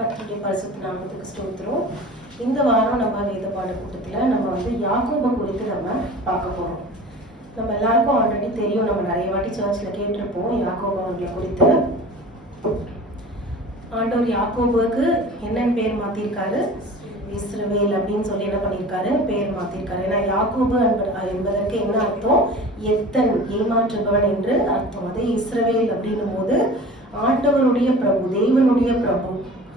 கர்த்தருடைய பரிசுத்த நாமத்துக்கு ஸ்தோத்திரம். இந்த வாரம் நம்ம வேத பாட கூட்டத்தில் நம்ம யாக்கோபை குறித்து நம்ம பார்க்க போகிறோம். நம்ம எல்லாருக்கும் ஆல்ரெடி தெரியும், நம்ம நிறைய வாட்டி சர்ச்சில் கேட்டிருப்போம் யாக்கோபு அவர்களை குறித்து. ஆண்டவர் யாக்கோபுக்கு என்னென்னு பேர் மாற்றிருக்காரு? இஸ்ரவேல் அப்படின்னு சொல்லி என்ன பண்ணியிருக்காரு? பேர் மாற்றிருக்காரு. ஏன்னா யாக்கோபு என்பதற்கு என்ன அர்த்தம்? எத்தன், ஏமாற்றுபவன் என்று அர்த்தம். அதே இஸ்ரவேல் அப்படின்னும் போது ஆண்டவருடைய பிரபு, தேவனுடைய பிரபு,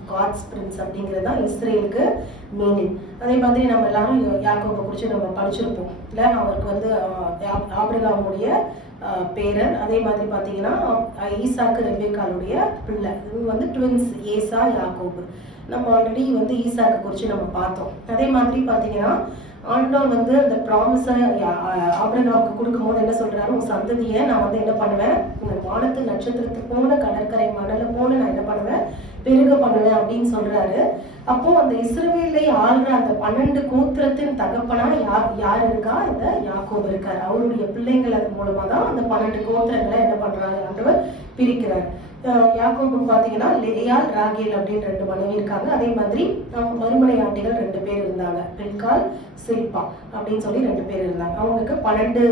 காட்ஸ் பிரின்ஸ் அப்படிங்கிறது தான் இஸ்ரேலுக்கு மீனிங். அதே மாதிரி நம்ம எல்லாரும் யாக்கோபை குறித்து நம்ம படிச்சிருப்போம் இல்லை? அவருக்கு ஆபிரகாமுடைய பேரன். அதே மாதிரி பார்த்தீங்கன்னா ஈசாக்கு ரெபேக்காளுடைய பிள்ளை. இவங்க ட்வின்ஸ், ஏசா யாக்கோபு. நம்ம ஆல்ரெடி ஈசாக்கு குறித்து நம்ம பார்த்தோம். அதே மாதிரி பார்த்தீங்கன்னா ஆண்டவர் அந்த ப்ராமிஸை ஆபிரகாமுக்கு கொடுக்கும்போது என்ன சொல்றாரு? உன் சந்ததியை நான் என்ன பண்ணுவேன்? இந்த வானத்து நட்சத்திரத்தை போல, கடற்கரை மணலை போல நான் என்ன பண்ணுவேன்? பெருக பண்ணுவேன் அப்படின்னு சொல்றாரு. அப்போ அந்த இஸ்ரவேலை ஆள்ற அந்த 12 கோத்திரத்தின் தகப்பனா யார் இருக்கா? இந்த யாக்கோபு இருக்காரு. அவருடைய பிள்ளைங்கள் அது மூலமா தான் அந்த 12 கோத்திரங்களை என்ன பண்றாரு? ஆண்டவர் பிரிக்கிறார். யாக்கோபுக்கு பார்த்தீங்கன்னா லேயாள், ராகேல் அப்படின்னு 2 மனைவி இருக்காங்க. அதே மாதிரி மறுமனை ஆண்டிகள் 2 பேர் இருந்தாங்க, பில்கால், சில்பா அப்படின்னு சொல்லி 2 பேர் இருந்தாங்க. அவங்களுக்கு 12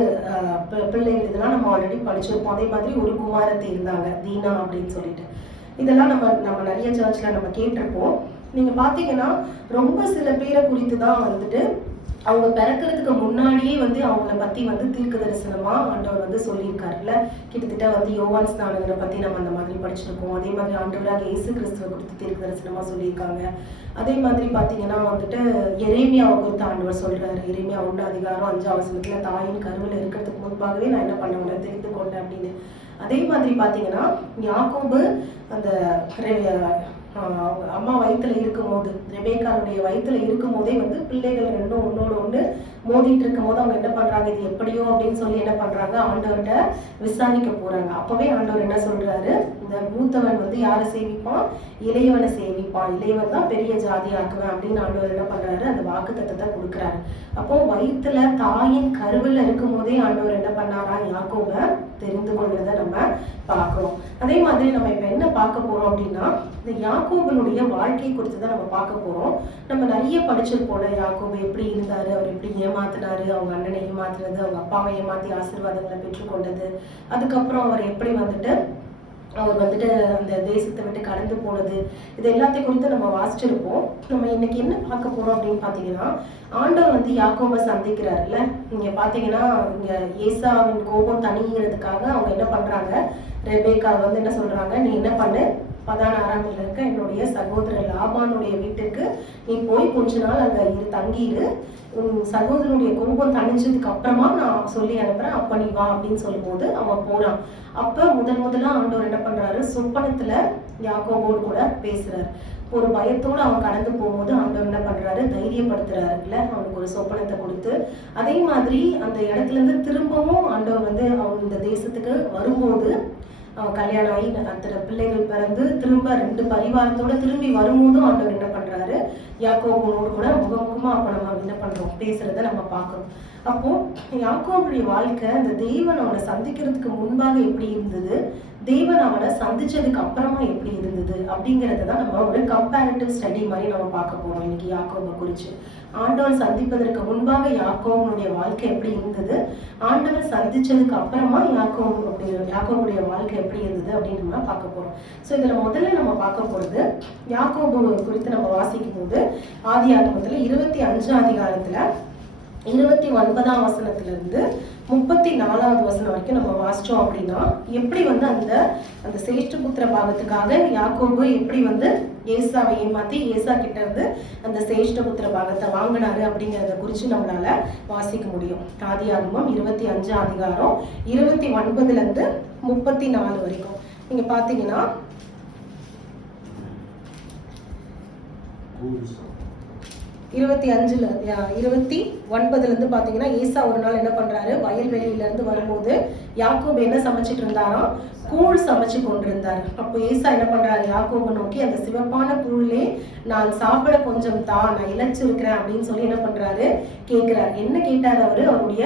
பிள்ளைகள். இதெல்லாம் நம்ம ஆல்ரெடி படிச்சிருப்போம். அதே மாதிரி ஒரு குமாரத்தை இருந்தாங்க, தீனா அப்படின்னு சொல்லிட்டு. இதெல்லாம் நம்ம நிறைய சர்ச்சில் நம்ம கேட்டிருப்போம். நீங்கள் பார்த்தீங்கன்னா ரொம்ப சில பேரை குறித்து தான் அவங்க பிறக்கிறதுக்கு முன்னாடியே அவங்கள பற்றி தீர்க்க தரிசனமா ஆண்டவர் சொல்லியிருக்காருல்ல. கிட்டத்தட்ட யோவான் ஸ்நானகரை பற்றி நம்ம அந்த மாதிரி படிச்சிருக்கோம். அதே மாதிரி ஆண்டவராக இயேசு கிறிஸ்துவை குறித்து தீர்க்க தரிசனமா சொல்லியிருக்காங்க. அதே மாதிரி பார்த்தீங்கன்னா எரேமியாவை குறித்து ஆண்டவர் சொல்றாரு. எரேமியா 1:5 தாயின் கருவில் இருக்கிறதுக்கு முன்பாகவே நான் என்ன பண்ண தெரிந்து கொண்டேன் அப்படின்னு. அதே மாதிரி பார்த்தீங்கன்னா யாக்கோபு அந்த அம்மா வயிற்றுல இருக்கும்போது, ரெபேக்காளுடைய வயிற்றுல இருக்கும் போதே பிள்ளைகள் ரெண்டும் ஒன்னோடு ஒன்று மோதிட்டு இருக்கும் போது அவங்க என்ன பண்றாங்க? இது எப்படியோ அப்படின்னு சொல்லி என்ன பண்றாங்க? ஆண்டவர்கிட்ட விசாரிக்க போறாங்க. அப்பவே ஆண்டவர் என்ன சொல்றாரு? இந்த மூத்தவன் யாரை சேவிப்பான்? இளையவனை சேவிப்பான். இளையவன் தான் பெரிய ஜாதியாக்குவேன் அப்படின்னு ஆண்டவர் என்ன பண்றாரு? அந்த வாக்கு தத்தத்தை கொடுக்குறாரு. அப்போ வயிற்றுல தாயின் கருவில் இருக்கும் போதே ஆண்டவர் என்ன பண்ணாரா? யாக்கோபை தெரிந்து கொள்வதை நம்ம பார்க்கிறோம். அதே மாதிரி நம்ம இப்ப என்ன பார்க்க போறோம் அப்படின்னா, இந்த யாக்கோபனுடைய வாழ்க்கை குறித்து தான் நம்ம பார்க்க போறோம். நம்ம நிறைய படிச்சிருப்போம்ல, யாக்கோபு எப்படி இருந்தாரு, அவர் எப்படி ஏமாத்தினாரு, அவங்க அண்ணனை ஏமாத்துறது, அவங்க அப்பாவை ஏமாத்தி ஆசீர்வாதங்களை பெற்றுக்கொண்டது, அதுக்கப்புறம் அவர் எப்படி அவர் அந்த தேசத்தை விட்டு கடந்து போனது, இது எல்லாத்தையும் குறித்து நம்ம வாசிச்சிருப்போம். நம்ம இன்னைக்கு என்ன பார்க்க போறோம் அப்படின்னு பார்த்தீங்கன்னா, ஆண்டவர் யாக்கோபை சந்திக்கிறாருல்ல. நீங்க பார்த்தீங்கன்னா இங்க ஏசாவின் கோபம் தணிகிறதுக்காக அவங்க என்ன பண்றாங்க? ரெபேக்கா என்ன சொல்றாங்க? நீ என்ன பண்ணு, 16 இருக்க என்னுடைய சகோதரர் லாபானுடைய வீட்டுக்கு நீ போய் கொஞ்ச நாள் அங்க தங்கிடு. உன் சகோதரனுடைய கோபம் தணிஞ்சதுக்கு அப்புறமா நான் சொல்லி அனுப்புறேன், அப்ப நீ வா அப்படின்னு சொல்லும் போது அவன் போறான். அப்ப முதல்ல ஆண்டவர் என்ன பண்றாரு? சொப்பனத்துல யாக்கோபோடு கூட பேசுறாரு. ஒரு பயத்தோடு அவன் கடந்து போகும்போது ஆண்டவர் என்ன பண்றாரு? தைரியப்படுத்துறாருல்ல. அவனுக்கு ஒரு சொப்பனத்தை கொடுத்து, அதே மாதிரி அந்த இடத்துல இருந்து திரும்பவும் ஆண்டவர் அவன் இந்த தேசத்துக்கு வரும்போது, அவன் கல்யாணம் ஆகி அத்தனை பிள்ளைகள் பிறந்து திரும்ப 2 பரிவாரத்தோட திரும்பி வரும்போதும் ஆண்டவர் என்ன பண்றாரு? யாக்கோபோடு கூட முகமுகமா அப்ப நம்ம என்ன பண்றோம்? பேசுறத நம்ம பார்க்கிறோம். அப்போ யாக்கோபுடைய வாழ்க்கை, அந்த தேவன் அவனை சந்திக்கிறதுக்கு முன்பாக எப்படி இருந்தது, தேவன் அவனை சந்திச்சதுக்கு அப்புறமா எப்படி இருந்தது அப்படிங்கறத தான் நம்ம ஒரு கம்பேரிட்டிவ் ஸ்டடி மாதிரி நம்ம பார்க்க போறோம் இன்னைக்கு யாக்கோபை குறிச்சு. ஆண்டவர் சந்திப்பதற்கு முன்பாக யாக்கோபுடைய வாழ்க்கை எப்படி இருந்தது, ஆண்டவர் சந்திச்சதுக்கு அப்புறமா யாக்கோபுடைய வாழ்க்கை எப்படி இருந்தது அப்படின்னு நம்ம பார்க்க போறோம். ஸோ இதுல முதல்ல நம்ம பார்க்க போறது, யாக்கோபு குறித்து நம்ம வாசிக்கும் போது ஆதியாகமத்துல 25 அதிகாரத்துல 29ஆம் வசனத்திலிருந்து 34வது வசனம் வரைக்கும் நம்ம வாசிச்சோம் அப்படின்னா, எப்படி அந்த சேஷ்டபுத்திர பாகத்துக்காக யாக்கோபு எப்படி ஏசாவை ஏமாத்தி ஏசா கிட்ட இருந்து அந்த சேஷ்டபுத்திர பாகத்தை வாங்கினாரு அப்படிங்கிறத குறித்து நம்மளால வாசிக்க முடியும். ஆதியாகமம் 25 அதிகாரம் 29லேருந்து 34 வரைக்கும் நீங்க பாத்தீங்கன்னா, 29லேருந்து பார்த்தீங்கன்னா, ஏசா ஒரு நாள் என்ன பண்றாரு? வயல்வெளியிலேருந்து வரும்போது யாக்கோபு என்ன சமைச்சிட்டு இருந்தாராம்? கூழ் சமைச்சு கொண்டிருந்தார். அப்போ ஏசா என்ன பண்றாரு? யாக்கோபை நோக்கி, அந்த சிவப்பான கூழ்லே நான் சாப்பிட கொஞ்சம் தான், நான் இழைச்சிருக்கிறேன் அப்படின்னு சொல்லி என்ன பண்றாரு? கேட்கிறாரு. என்ன கேட்டார் அவரு? அவருடைய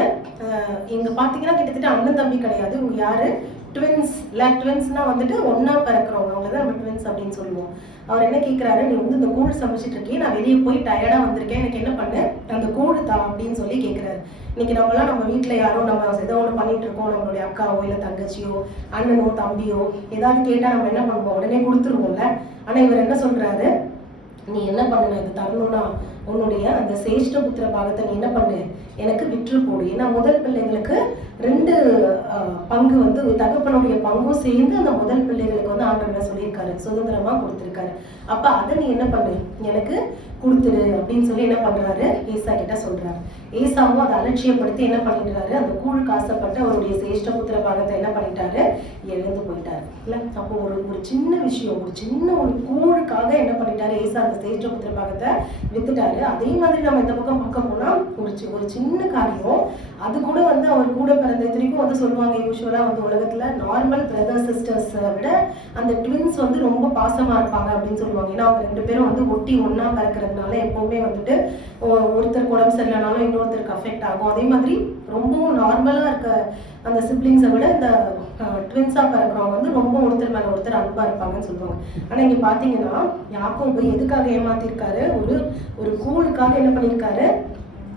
இங்க பாத்தீங்கன்னா கிட்டத்தட்ட அண்ணன் தம்பி கிடையாது, இவங்க யாரு? ட்வின்ஸ் இல்லை, ட்வின்ஸ்னா வந்துட்டு ஒன்னா பிறக்கிறவங்க, அவங்க தான் நம்ம ட்வின்ஸ் அப்படின்னு சொல்லுவோம். அவர் என்ன கேட்குறாரு, நீ வந்து இந்த கூழ் சமைச்சிட்டு இருக்கேன், நான் வெளியே போய் டயர்டா வந்திருக்கேன், எனக்கு என்ன பண்ணு அந்த கூழ் தான் அப்படின்னு சொல்லி கேட்குறாரு. இன்னைக்கு நம்மளாம் நம்ம வீட்டில் யாரோ நம்ம ஏதோ ஒன்று பண்ணிட்டு இருக்கோம், நம்மளுடைய அக்காவோ இல்லை தங்கச்சியோ அண்ணனோ தம்பியோ ஏதாவது கேட்டால் நம்ம என்ன பண்ணுவோம், உடனே கொடுத்துருவோம்ல. ஆனால் இவர் என்ன சொல்றாரு, நீ என்ன பண்ணு, இது தரணும்னா உன்னுடைய அந்த சேஷ்ட புத்திர பாகத்தை நீ என்ன பண்ணு, எனக்கு விற்று போடு. ஏன்னா முதல் பிள்ளைங்களுக்கு 2 பங்கு வந்து தகப்பனுடைய பங்கும் சேர்ந்து அந்த முதல் பிள்ளைகளுக்கு வந்து ஆண்டவர் சொல்லியிருக்காரு, சுதந்திரமா கொடுத்திருக்காரு. அப்ப அதை நீ என்ன பண்ணு, எனக்கு கொடுத்துரு அப்படின்னு சொல்லி என்ன பண்றாரு, ஏசா கிட்ட சொல்றாரு. ஏசாவும் அதை அலட்சியப்படுத்தி என்ன பண்ணிடுறாரு, அந்த கூழ் காசப்பட்டு அவருடைய சேஷ்ட புத்திர பாகத்தை என்ன பண்ணிட்டாரு, இழந்து போயிட்டாரு இல்ல. அப்போ ஒரு சின்ன விஷயம், ஒரு சின்ன ஒரு கூழுக்காக என்ன பண்ணிட்டாரு, ஏசா அந்த சேஷ்ட புத்திர பாகத்தை வித்துட்டாரு. அதே மாதிரி நம்ம இந்த பக்கம் பார்க்க போனா ஒரு சின்ன காரியம், அது கூட வந்து அவர் கூட பிறந்த இத்தனைக்கும் வந்து சொல்லுவாங்க, யூஸ்வலா வந்து உலகத்துல நார்மல் பிரதர் சிஸ்டர்ஸ் விட அந்த ட்வின்ஸ் வந்து ரொம்ப பாசமா இருப்பாங்க அப்படின்னு சொல்லுவாங்க. ஏன்னா அவங்க 2 பேரும் வந்து ஒட்டி ஒன்னா பிறக்கிறதுனால எப்பவுமே வந்துட்டு ஒருத்தருக்கு உடம்பு சரியில்லைனாலும் இன்னொருத்தருக்கு அஃபெக்ட் ஆகும். அதே மாதிரி ரொம்பவும் நார்மலா இருக்க அந்த சிப்ளிங்ஸை விட இந்த ட்வின்ஸா பிறக்கிறவங்க வந்து ரொம்ப ஒருத்தர் மேல ஒருத்தர் அன்பா இருப்பாங்கன்னு சொல்லுவாங்க. ஆனா இங்க பாத்தீங்கன்னா யாக்கோபு எதுக்காக ஏமாத்திருக்காரு, ஒரு கூழுக்காக என்ன பண்ணிருக்காரு,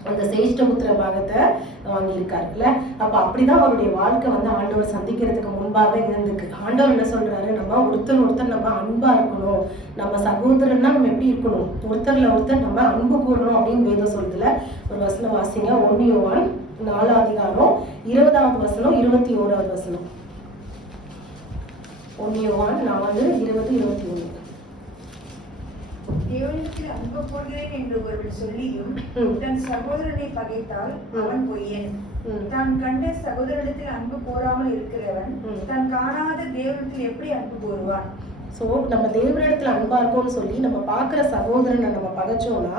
அந்த சேஷ்ட புத்திர பாகத்தை வாங்கியிருக்காரு இல்ல. அப்ப அப்படிதான் அவருடைய வாழ்க்கை வந்து ஆண்டவர் சந்திக்கிறதுக்கு முன்பாக இருந்துக்கு. ஆண்டவர் என்ன சொல்றாரு, நம்ம ஒருத்தர் நம்ம அன்பா இருக்கணும், நம்ம சகோதரன்னா நம்ம எப்படி இருக்கணும், ஒருத்தர்ல ஒருத்தர் நம்ம அன்பு கூறணும் அப்படின்னு வேதம் சொல்லுதுல. ஒரு வசனம் வாசிங்க, 1 யோவான் 4 அதிகாரம் 20வது வசனம் 21வது வசனம். 1 யோவான் 4 20 21. தேவனிடத்தில் அன்பு கூறுகிறேன் என்று ஒருவன் சொல்லியும் தன் சகோதரனை பகைத்தால் அவன் பொய்யன். தான் கண்ட சகோதரனிடத்தில் அன்பு கூறாமல் இருக்கிறவன் தான் காணாத தேவனிடத்தில் எப்படி அன்பு கூறுவான்? ஸோ நம்ம தேவனிடத்துல அன்பா இருக்கோம்னு சொல்லி நம்ம பார்க்குற சகோதரனை நம்ம பகைச்சோம்னா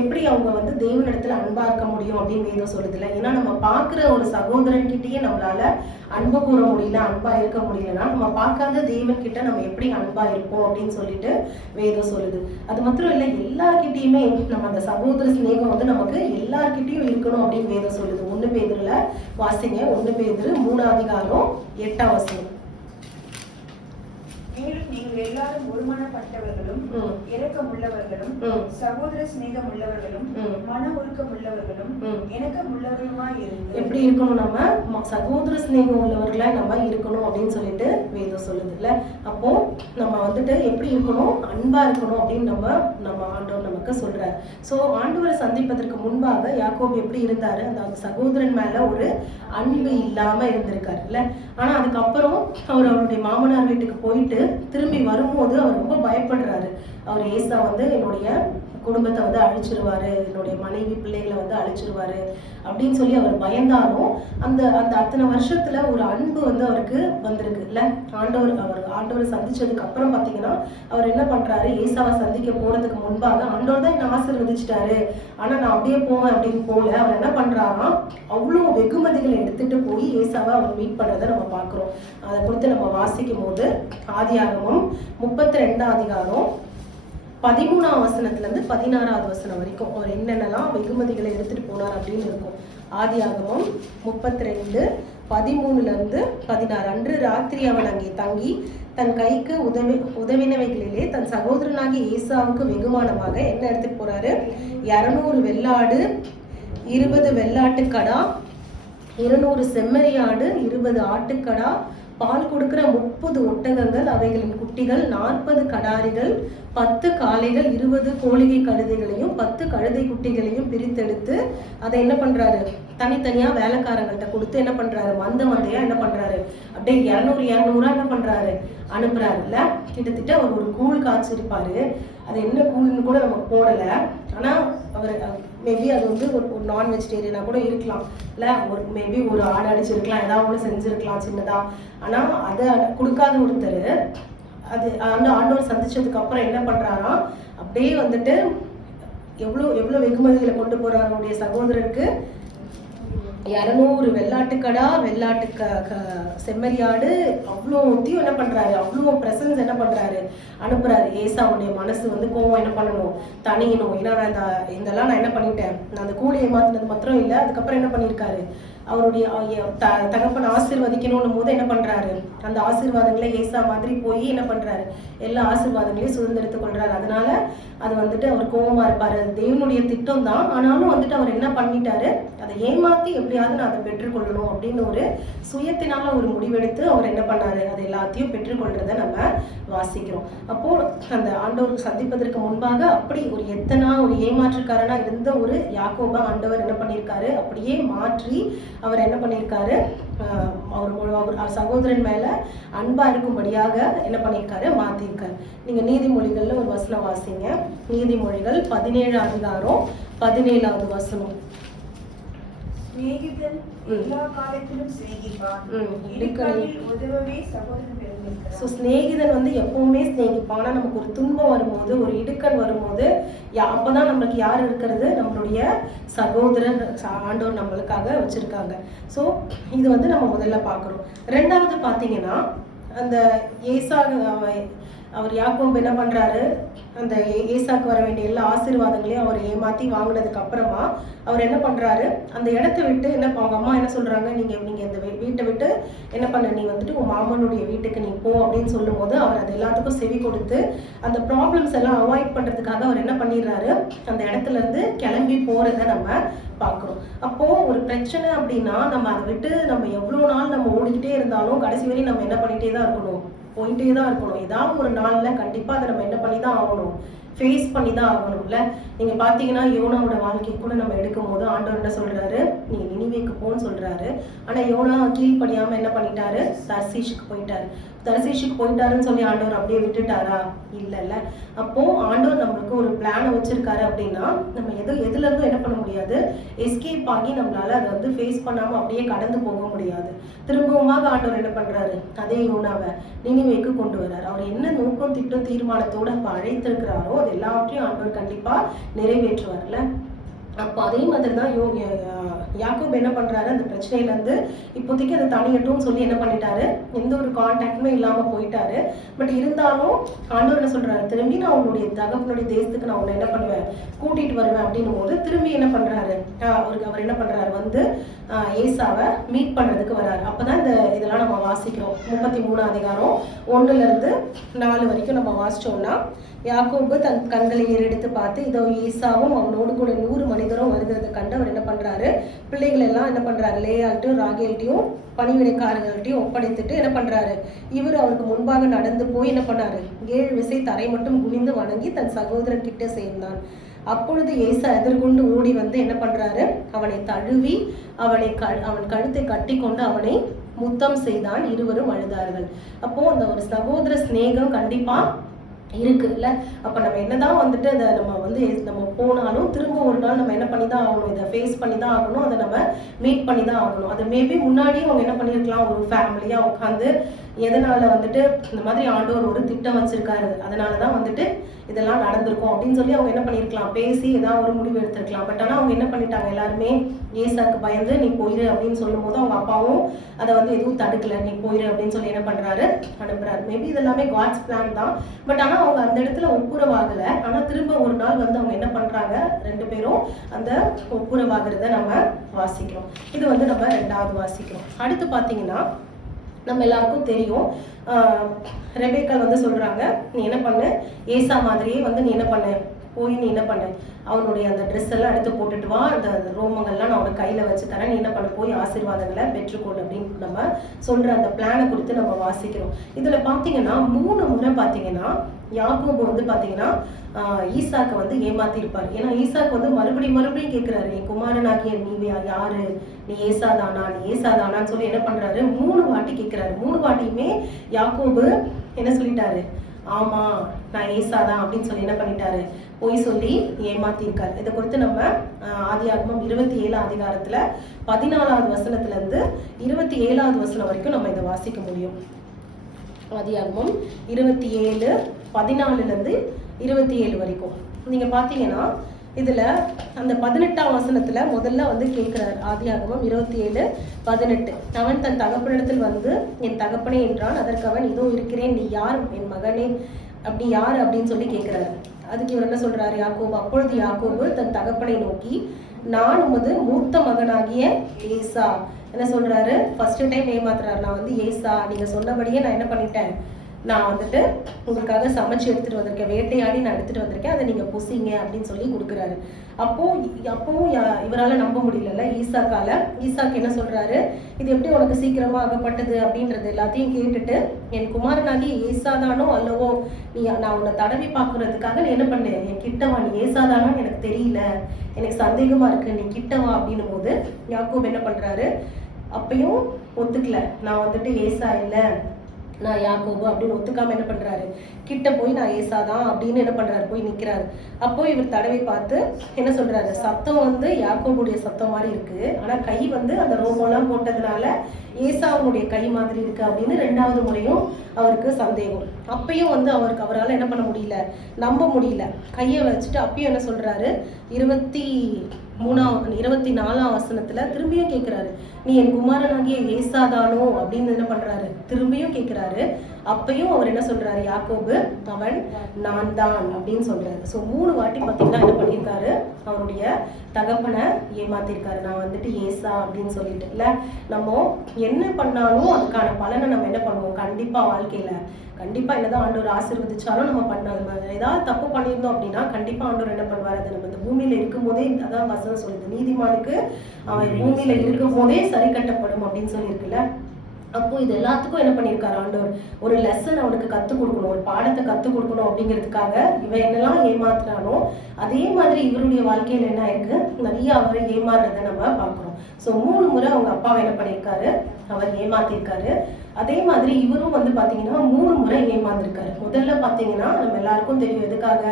எப்படி அவங்க வந்து தேவனிடத்துல அன்பா இருக்க முடியும் அப்படின்னு வேதம் சொல்லுதுல. ஏன்னா நம்ம பார்க்குற ஒரு சகோதரன்கிட்டயே நம்மளால அன்பு கூற முடியல, அன்பா இருக்க முடியலன்னா நம்ம பார்க்காத தேவன் கிட்ட நம்ம எப்படி அன்பா இருப்போம் அப்படின்னு சொல்லிட்டு வேதம் சொல்லுது. அது மாத்திரம் இல்லை, எல்லார்கிட்டையுமே நம்ம அந்த சகோதர சிநேகம் வந்து நமக்கு எல்லார்கிட்டையும் இருக்கணும் அப்படின்னு வேதம் சொல்லுது. 1 பேதுருல வாசிங்க, 1 பேதுரு 3 அதிகாரம் 8வது வசனம். மேலும் நீங்கள் எல்லாரும் ஒருமனப்பட்டவர்களும் இரக்கம் உள்ளவர்களும் சகோதர சிநேகம் உள்ளவர்களும் மன உருக்கம் உள்ளவர்களும் இணக்கம் உள்ளவர்களுமாய் இருந்து எப்படி இருக்கணும், நம்ம சகோதர சிநேகம் உள்ளவர்களா நம்ம இருக்கணும் அப்படின்னு சொல்லிட்டு வேதம் சொல்லுது இல்ல. அப்போ நம்ம வந்துட்டு எப்படி இருக்கணும், அன்பா இருக்கணும் அப்படின்னு நம்ம ஆண்டவர் நமக்கு சொல்றாரு. ஸோ ஆண்டவரை சந்திப்பதற்கு முன்பாக யாக்கோபு எப்படி இருந்தாரு, அந்த சகோதரன் மேல ஒரு அன்பு இல்லாம இருந்திருக்காரு இல்ல. ஆனா அதுக்கப்புறம் அவர் அவருடைய மாமனார் வீட்டுக்கு போயிட்டு திரும்பி வரும்போது அவர் ரொம்ப பயப்படுறாரு. அவர் ஏசா வந்து என்னுடைய குடும்பத்தை வந்து அழிச்சிருவாரு, என்னுடைய மனைவி பிள்ளைகளை வந்து அழிச்சிருவாரு அப்படின்னு சொல்லி அவர் பயந்தாலும் அந்த அத்தனை வருஷத்துல ஒரு அன்பு வந்து அவருக்கு வந்திருக்கு இல்ல. ஆண்டவரை சந்திச்சதுக்கு அப்புறம் பாத்தீங்கன்னா அவர் என்ன பண்றாரு, ஏசாவை சந்திக்க போறதுக்கு முன்பாக ஆண்டவர் தான் என்ன ஆசீர்வதிச்சிட்டாரு, ஆனா நான் அப்படியே போவேன் அப்படின்னு போல அவர் என்ன பண்றாரா, அவ்வளோ வெகுமதிகளை எடுத்துட்டு போய் ஏசாவை அவர் மீட் பண்றதை நம்ம பாக்குறோம். அதை குறித்து நம்ம வாசிக்கும் போது ஆதியாகமம் 32 அதிகாரம் 13வது வசனத்துல இருந்து 16வது வசனம் வரைக்கும் அவர் என்னென்னலாம் வெகுமதிகளை எடுத்துட்டு போனார் அப்படின்னு இருக்கும். ஆதியாகமம் 32 13ல இருந்து 16. அன்று ராத்திரி அவன் அங்கே தங்கி தன் கைக்கு உதவினவைகளிலே தன் சகோதரனாகி ஏசாவுக்கு வெகுமானமாக என்ன எடுத்துட்டு போறாரு, 200 வெள்ளாடு, 20 வெள்ளாட்டுக்கடா, 200 செம்மறியாடு, 20 ஆட்டுக்கடா, பால் கொடுக்கிற 30 ஒட்டகங்கள், அவைகளின் குட்டிகள், 40 கடாரிகள், 10 காளைகள், 20 கோழிகை கழுதைகளையும் 10 கழுதை குட்டிகளையும் பிரித்தெடுத்து அதை என்ன பண்றாரு, தனித்தனியா வேலைக்காரங்கள்ட்ட கொடுத்து என்ன பண்றாரு, மந்தையா என்ன பண்றாரு, அப்படியே 200 என்ன பண்றாரு, அனுப்புறாரு இல்ல. கிட்டத்தட்ட அவர் ஒரு கூழ் காய்ச்சிருப்பாரு, அது என்ன கூழ்னு கூட நமக்கு போடல. ஆனா அவர் மேபி அது வந்து ஒரு நான் வெஜிடேரியனா கூட இருக்கலாம் இல்ல, ஒரு மேபி ஒரு ஆடு அடிச்சிருக்கலாம், ஏதாவது ஒன்று செஞ்சிருக்கலாம் சின்னதா. ஆனா அதை கொடுக்காத ஒருத்தர் அது ஆண்டவர் சந்திச்சதுக்கு அப்புறம் என்ன பண்றாராம், அப்படியே வந்துட்டு எவ்வளவு வெகுமதிகளை கொண்டு போறாரு அவருடைய சகோதரருக்கு. 200 வெள்ளாட்டுக்கடா, செம்மறியாடு, அவ்வளோத்தையும் என்ன பண்றாரு, அவ்வளோ பிரசன்ஸ் என்ன பண்றாரு, அனுப்புறாரு. ஏசாவுடைய மனசு வந்து கோவம் என்ன பண்ணணும், தனியணும். ஏன்னா நான் இதெல்லாம் நான் என்ன பண்ணிட்டேன், நான் அந்த கூலியை மாத்தினது மாத்திரம் இல்லை, அதுக்கப்புறம் என்ன பண்ணியிருக்காரு, அவருடைய தகப்பன் ஆசீர்வதிக்கணும் போது என்ன பண்றாரு, அந்த ஆசீர்வாதங்களை ஏசா மாதிரி போய் என்ன பண்றாரு, எல்லா ஆசீர்வாதங்களையும் சுதந்திரத்துக் கொள்றாரு. அதனால அது வந்துட்டு அவர் கோபமா இருப்பாரு. அது தேவனுடைய திட்டம் தான். ஆனாலும் வந்துட்டு அவர் என்ன பண்ணிட்டாரு, அதை ஏமாத்தி எப்படியாவது நான் அதை பெற்றுக்கொள்ளணும் அப்படின்னு ஒரு சுயத்தினால ஒரு முடிவெடுத்து அவர் என்ன பண்ணாரு, அதை எல்லாத்தையும் பெற்றுக்கொள்றத நம்ம வாசிக்கிறோம். அப்போ அந்த ஆண்டவருக்கு சந்திப்பதற்கு முன்பாக அப்படி ஒரு ஏமாற்றுக்காரனா இருந்த ஒரு யாக்கோபா ஆண்டவர் என்ன பண்ணியிருக்காரு, அப்படியே மாற்றி அவர் என்ன பண்ணியிருக்காரு, அவர் சகோதரன் மேல அன்பா இருக்கும்படியாக என்ன பண்ணியிருக்காரு, மாத்திருக்காரு. நீங்க நீதிமொழிகள்ல ஒரு வசனம் வாசிங்க. நீதிமொழிகள் 17 அதிகாரம் 17வது வசனம். சிநேகிதன் எல்லா காலத்திலும் சிநேகிப்பான், இடுக்கணில் உதவவே சகோதரன் பிறந்திருக்கிறான். ஸோ சிநேகிதன் வந்து எப்பவுமே சிநேகிப்பான். ஆனால் நமக்கு ஒரு துன்பம் வரும்போது, ஒரு இடுக்கண் வரும்போது அப்பதான் நம்மளுக்கு யார் இருக்கிறது, நம்மளுடைய சகோதரன் ஆண்டவர் நம்மளுக்காக வச்சிருக்காங்க. ஸோ இது வந்து நம்ம முதல்ல பார்க்குறோம். ரெண்டாவது பார்த்தீங்கன்னா, அந்த ஏசா அவர் யாக்கோபு என்ன பண்றாரு, அந்த ஏசாக்கு வர வேண்டிய எல்லா ஆசீர்வாதங்களையும் அவர் ஏமாத்தி வாங்கினதுக்கு அப்புறமா அவர் என்ன பண்றாரு, அந்த இடத்த விட்டு அவங்க அம்மா என்ன சொல்றாங்க, நீங்க இந்த வீட்டை விட்டு என்ன பண்ண, நீ வந்துட்டு உன் மாமனுடைய வீட்டுக்கு நீ போ அப்படின்னு சொல்லும் போது அவர் அது எல்லாத்துக்கும் செவி கொடுத்து அந்த ப்ராப்ளம்ஸ் எல்லாம் அவாய்ட் பண்றதுக்காக அவர் என்ன பண்ணிடுறாரு, அந்த இடத்துல இருந்து கிளம்பி போறதை நம்ம பார்க்குறோம். அப்போ ஒரு பிரச்சனை அப்படின்னா நம்ம அதை விட்டு நம்ம எவ்வளவு நாள் நம்ம ஓடிக்கிட்டே இருந்தாலும் கடைசி வரையும் நம்ம என்ன பண்ணிட்டே தான் இருக்கணும், போயிட்டே தான் இருக்கணும். ஏதாவது ஒரு நாள்ல கண்டிப்பா அதை நம்ம என்ன பண்ணி தான் ஆகணும், ஃபேஸ் பண்ணி தான் ஆகணும்ல. நீங்க பாத்தீங்கன்னா யோனாவோட வாழ்க்கை கூட நம்ம எடுக்கும் போது ஆண்டவர் என்ன சொல்றாரு, நீ நினிவேக்கு போன்னு சொல்றாரு. ஆனா யோனா கீழ்ப்படியாம என்ன பண்ணிட்டாரு, தர்சீஷுக்கு போயிட்டாரு. தர்சீஷுக்கு போயிட்டாருன்னு சொல்லி ஆண்டவர் அப்படியே விட்டுட்டாரா, இல்லைல்ல. அப்போ ஆண்டவர் நம்மளுக்கு ஒரு பிளானை வச்சிருக்காரு அப்படின்னா நம்ம எதுல இருந்தும் என்ன பண்ண முடியாது, எஸ்கேப் ஆகி நம்மளால அதை வந்து ஃபேஸ் பண்ணாம அப்படியே கடந்து போக முடியாது. திரும்பவுமாக ஆண்டவர் என்ன பண்றாரு, அதே யோனாவை நினிவேக்கு கொண்டு வர்றாரு. அவர் என்ன நோக்கம் திட்டம் தீர்மானத்தோட அழைத்திருக்கிறாரோ அது எல்லாவற்றையும் ஆண்டவர் கண்டிப்பா நிறைவேற்றுவார்ல. அப்போ அதே மாதிரி தான் யாக்கோபு என்ன பண்றாரு, அந்த பிரச்சனையில இருந்து இப்போதைக்கு அதை தனியட்டும் சொல்லி என்ன பண்ணிட்டாரு, எந்த ஒரு கான்டாக்டுமே இல்லாம போயிட்டாரு. பட் இருந்தாலும் ஆண்டவர் என்ன சொல்றாரு, திரும்பி நான் உன்னுடைய தகப்பனுடைய தேசத்துக்கு நான் உன்னை என்ன பண்ணுவேன், கூட்டிட்டு வருவேன் அப்படின்னும் போது திரும்பி என்ன பண்றாரு, அவர் என்ன பண்றாரு, வந்து ஏசாவை மீட் பண்றதுக்கு வர்றாரு. அப்பதான் இதெல்லாம் நம்ம வாசிக்கிறோம். 33 அதிகாரம் 1-4 வரைக்கும் நம்ம வாசிச்சோம்னா, யாக்கோபு தன் கண்களை ஏறெடுத்து பார்த்து இதோ ஏசாவும் அவனோடு கூட 100 மனிதரும் வருகிறத கண்டு அவர் என்ன பண்றாரு, பிள்ளைகள் எல்லாம் என்ன பண்றாரு, லேயால்ட்டையும் ராகேல்ட்டையும் பணிவிடைக்காரர்கள்ட்டையும் ஒப்படைத்துட்டு என்ன பண்றாரு, இவர் அவருக்கு முன்பாக நடந்து போய் என்ன பண்ணாரு, 7 விசை தரை மட்டும் குனிந்து வணங்கி தன் சகோதரன் கிட்ட சேர்ந்தான். அப்பொழுது ஏசா எதிர்கொண்டு ஓடி வந்து என்ன பண்றாரு, அவனை தழுவி அவன் கழுத்தை கட்டி கொண்டு அவனை முத்தம் செய்தான். இருவரும் அழுதார்கள். அப்போ அந்த ஒரு சகோதர சிநேகம் கண்டிப்பா இருக்குல்ல. அப்ப நம்ம என்னதான் வந்துட்டு அதை நம்ம போனாலும் திரும்ப ஒரு நாள் நம்ம என்ன பண்ணி தான் ஆகணும், இதை ஃபேஸ் பண்ணி தான் ஆகணும், அதை நம்ம மீட் பண்ணி தான் ஆகணும். அது மேபி முன்னாடியே அவங்க என்ன பண்ணியிருக்கலாம், ஒரு ஃபேமிலியா உட்காந்து எதனால வந்துட்டு இந்த மாதிரி ஆண்டவர் ஒரு திட்டம் வச்சிருக்காரு, அதனாலதான் வந்துட்டு இதெல்லாம் நடந்திருக்கும் அப்படின்னு சொல்லி அவங்க என்ன பண்ணிருக்கலாம், பேசி ஏதாவது ஒரு முடிவு எடுத்திருக்கலாம். பட் ஆனா அவங்க என்ன பண்ணிட்டாங்க, எல்லாருமே ஏசாக்கு பயந்து நீ போயிரு அப்படின்னு சொல்லும் போது அவங்க அப்பாவும் அதை வந்து எதுவும் தடுக்கல, நீ போயிரு அப்படின்னு சொல்லி என்ன பண்றாரு, அனுப்புறாரு. மேபி இதெல்லாமே காட்ஸ் பிளான் தான். பட் ஆனா அவங்க அந்த இடத்துல ஒப்புரவாகல. ஆனா திரும்ப ஒரு நாள் வந்து அவங்க என்ன பண்றாங்க, 2 பேரும் அந்த ஒப்புரவாகிறத நம்ம வாசிக்கிறோம். இது வந்து நம்ம 2வது வாசிக்கிறோம். அடுத்து பாத்தீங்கன்னா நம்ம எல்லாருக்கும் தெரியும், ரெபேக்காள் வந்து சொல்றாங்க, நீ என்ன பண்ணு, ஏசா மாதிரியே வந்து நீ என்ன பண்ண, போய் நீ என்ன பண்ண, அவனுடைய அந்த ட்ரெஸ் எல்லாம் எடுத்து போட்டுட்டு வா, அந்த ரோமங்கள்லாம் நான் அவனுக்கு கையில வச்சு தரேன், நீ என்ன பண்ண, போய் ஆசீர்வாதங்களை பெற்றுக்கொள் அப்படின்னு நம்ம சொல்ற அந்த பிளானை குறித்து நம்ம வாசிக்கிறோம். இதுல பாத்தீங்கன்னா 3 முறை பாத்தீங்கன்னா யாக்கோபு வந்து பாத்தீங்கன்னா ஈசாக்கு வந்து ஏமாத்தி இருப்பாரு. ஏன்னா ஈசாக்கு வந்து மறுபடியும் கேட்கிறாரு, என் குமாரனாகிய நீ யாரு, நீ ஏசாதானான்னு சொல்லி என்ன பண்றாரு, 3 வாட்டி கேட்கிறாரு. 3 வாட்டியுமே யாக்கோபு என்ன சொல்லிட்டாரு, ஆமா நான் ஏசாதான் அப்படின்னு சொல்லி என்ன பண்ணிட்டாரு, போய் சொல்லி ஏமாத்தி இருக்காரு. இதை குறித்து நம்ம ஆதியாகமம் 27 அதிகாரத்துல 14வது வசனத்துல இருந்து 27வது வசனம் வரைக்கும் நம்ம இதை வாசிக்க முடியும். ஆதியாகமம் 27 14ல இருந்து 27 வரைக்கும் நீங்க பாத்தீங்கன்னா இதுல அந்த 18ஆம் வசனத்துல முதல்ல வந்து கேட்கிறார். ஆதியாகமம் 27:18 அவன் தன் தகப்பனிடத்தில் வந்து என் தகப்பனே என்றான். அதற்கு அவன் இதோ இருக்கிறேன், நீ யார் என் மகனே, அப்படி யார் அப்படின்னு சொல்லி கேட்கிறாரு. அதுக்கு இவர் என்ன சொல்றாரு, யாக்கோபு. அப்பொழுது யாக்கோபு தன் தகப்பனை நோக்கி நான் உமது மூத்த மகனாகிய ஏசா. என்ன சொல்றாரு? ஃபர்ஸ்ட் டைம் ஏமாத்துறாரு. நான் வந்து ஏசா, நீங்க சொன்னபடியே நான் என்ன பண்ணிட்டேன், நான் வந்துட்டு உங்களுக்காக சமைச்சு எடுத்துட்டு வந்திருக்கேன், வேட்டையாடி நான் எடுத்துட்டு வந்திருக்கேன், அதை நீங்க புசிங்க அப்படின்னு சொல்லி கொடுக்குறாரு. அப்பவும் இவரால் நம்ப முடியல ஈசாக்கால. ஈசாக்கு என்ன சொல்றாரு, இது எப்படி உனக்கு சீக்கிரமா ஆகப்பட்டது அப்படின்றது எல்லாத்தையும் கேட்டுட்டு, என் குமாரனாகி ஏசாதானோ அல்லவோ, நான் உன்னை தடவி பார்க்கறதுக்காக நீ என்ன பண்ண, என் கிட்டவா, நீ ஏசாதானோன்னு எனக்கு தெரியல, எனக்கு சந்தேகமா இருக்கு, நீ கிட்டவா அப்படின்னும் போது யாக்கோபு என்ன பண்றாரு, அப்பயும் ஒத்துக்கல, நான் வந்துட்டு ஏசா இல்லை, நான் யாக்கோபு அப்படின்னு ஒத்துக்காம என்ன பண்றாரு, கிட்ட போய் நான் ஏசாதான் அப்படின்னு என்ன பண்றாரு, போய் நிக்கிறாரு. அப்போ இவர் தடவை பார்த்து என்ன சொல்றாரு, சத்தம் வந்து யாக்கோபுடைய சத்தம் மாதிரி இருக்கு, ஆனா கை வந்து அந்த ரோமோலாம் போட்டதுனால ஏசாவுடைய கை மாதிரி இருக்கு அப்படின்னு 2வது முறையும் அவருக்கு சந்தேகம். அப்பயும் வந்து அவரால் என்ன பண்ண முடியல, நம்ப முடியல. கையை வச்சுட்டு அப்பயும் என்ன சொல்றாரு, 24ஆம் வசனத்துல திரும்பியும் கேட்கிறாரு, நீ என் குமாரனாகிய ஏசாதானோ அப்படின்னு என்ன பண்றாரு, திரும்பியும் கேட்கிறாரு. அப்பயும் அவர் என்ன சொல்றாரு, யாக்கோபு, அவன் நான் தான் அப்படின்னு சொல்றாரு. ஸோ 3 வாட்டி பார்த்தீங்கன்னா என்ன பண்ணியிருக்காரு, அவருடைய தகப்பனை ஏமாத்திருக்காரு, நான் வந்துட்டு ஏசா அப்படின்னு சொல்லிட்டு. இல்லை, நம்ம என்ன பண்ணாலும் அதுக்கான பலனை நம்ம என்ன பண்ணுவோம், கண்டிப்பா வாழ்க்கையில கண்டிப்பா என்னதான் ஆண்டவர் ஆசீர்வதிச்சாலும் நம்ம பண்ணாது, ஏதாவது தப்பு பண்ணியிருந்தோம் அப்படின்னா கண்டிப்பா ஆண்டவர் என்ன பண்ணுவார், அதை நம்ம இந்த பூமியில இருக்கும் போதே, அதான் வசனம் சொல்லுது, நீதிமானுக்கு அவன் பூமியில இருக்கும் போதே சரி கட்டப்படும் அப்படின்னு சொல்லியிருக்குல்ல. அப்போ இது எல்லாத்துக்கும் என்ன பண்ணியிருக்காரு ஆண்டவர், ஒரு லெசன் அவனுக்கு கற்றுக் கொடுக்கணும், ஒரு பாடத்தை கற்றுக் கொடுக்கணும் அப்படிங்கிறதுக்காக இவன் என்னெல்லாம் ஏமாத்துறானோ அதே மாதிரி இவருடைய வாழ்க்கையில என்ன இருக்கு, நிறைய அவரை ஏமாறுறதை நம்ம பார்க்குறோம். ஸோ 3 முறை அவங்க அப்பாவை என்ன பண்ணியிருக்காரு, அவர் ஏமாத்திருக்காரு. அதே மாதிரி இவரும் வந்து பார்த்தீங்கன்னா 3 முறை ஏமாந்துருக்காரு. முதல்ல பார்த்தீங்கன்னா நம்ம எல்லாருக்கும் தெரியும், எதுக்காக,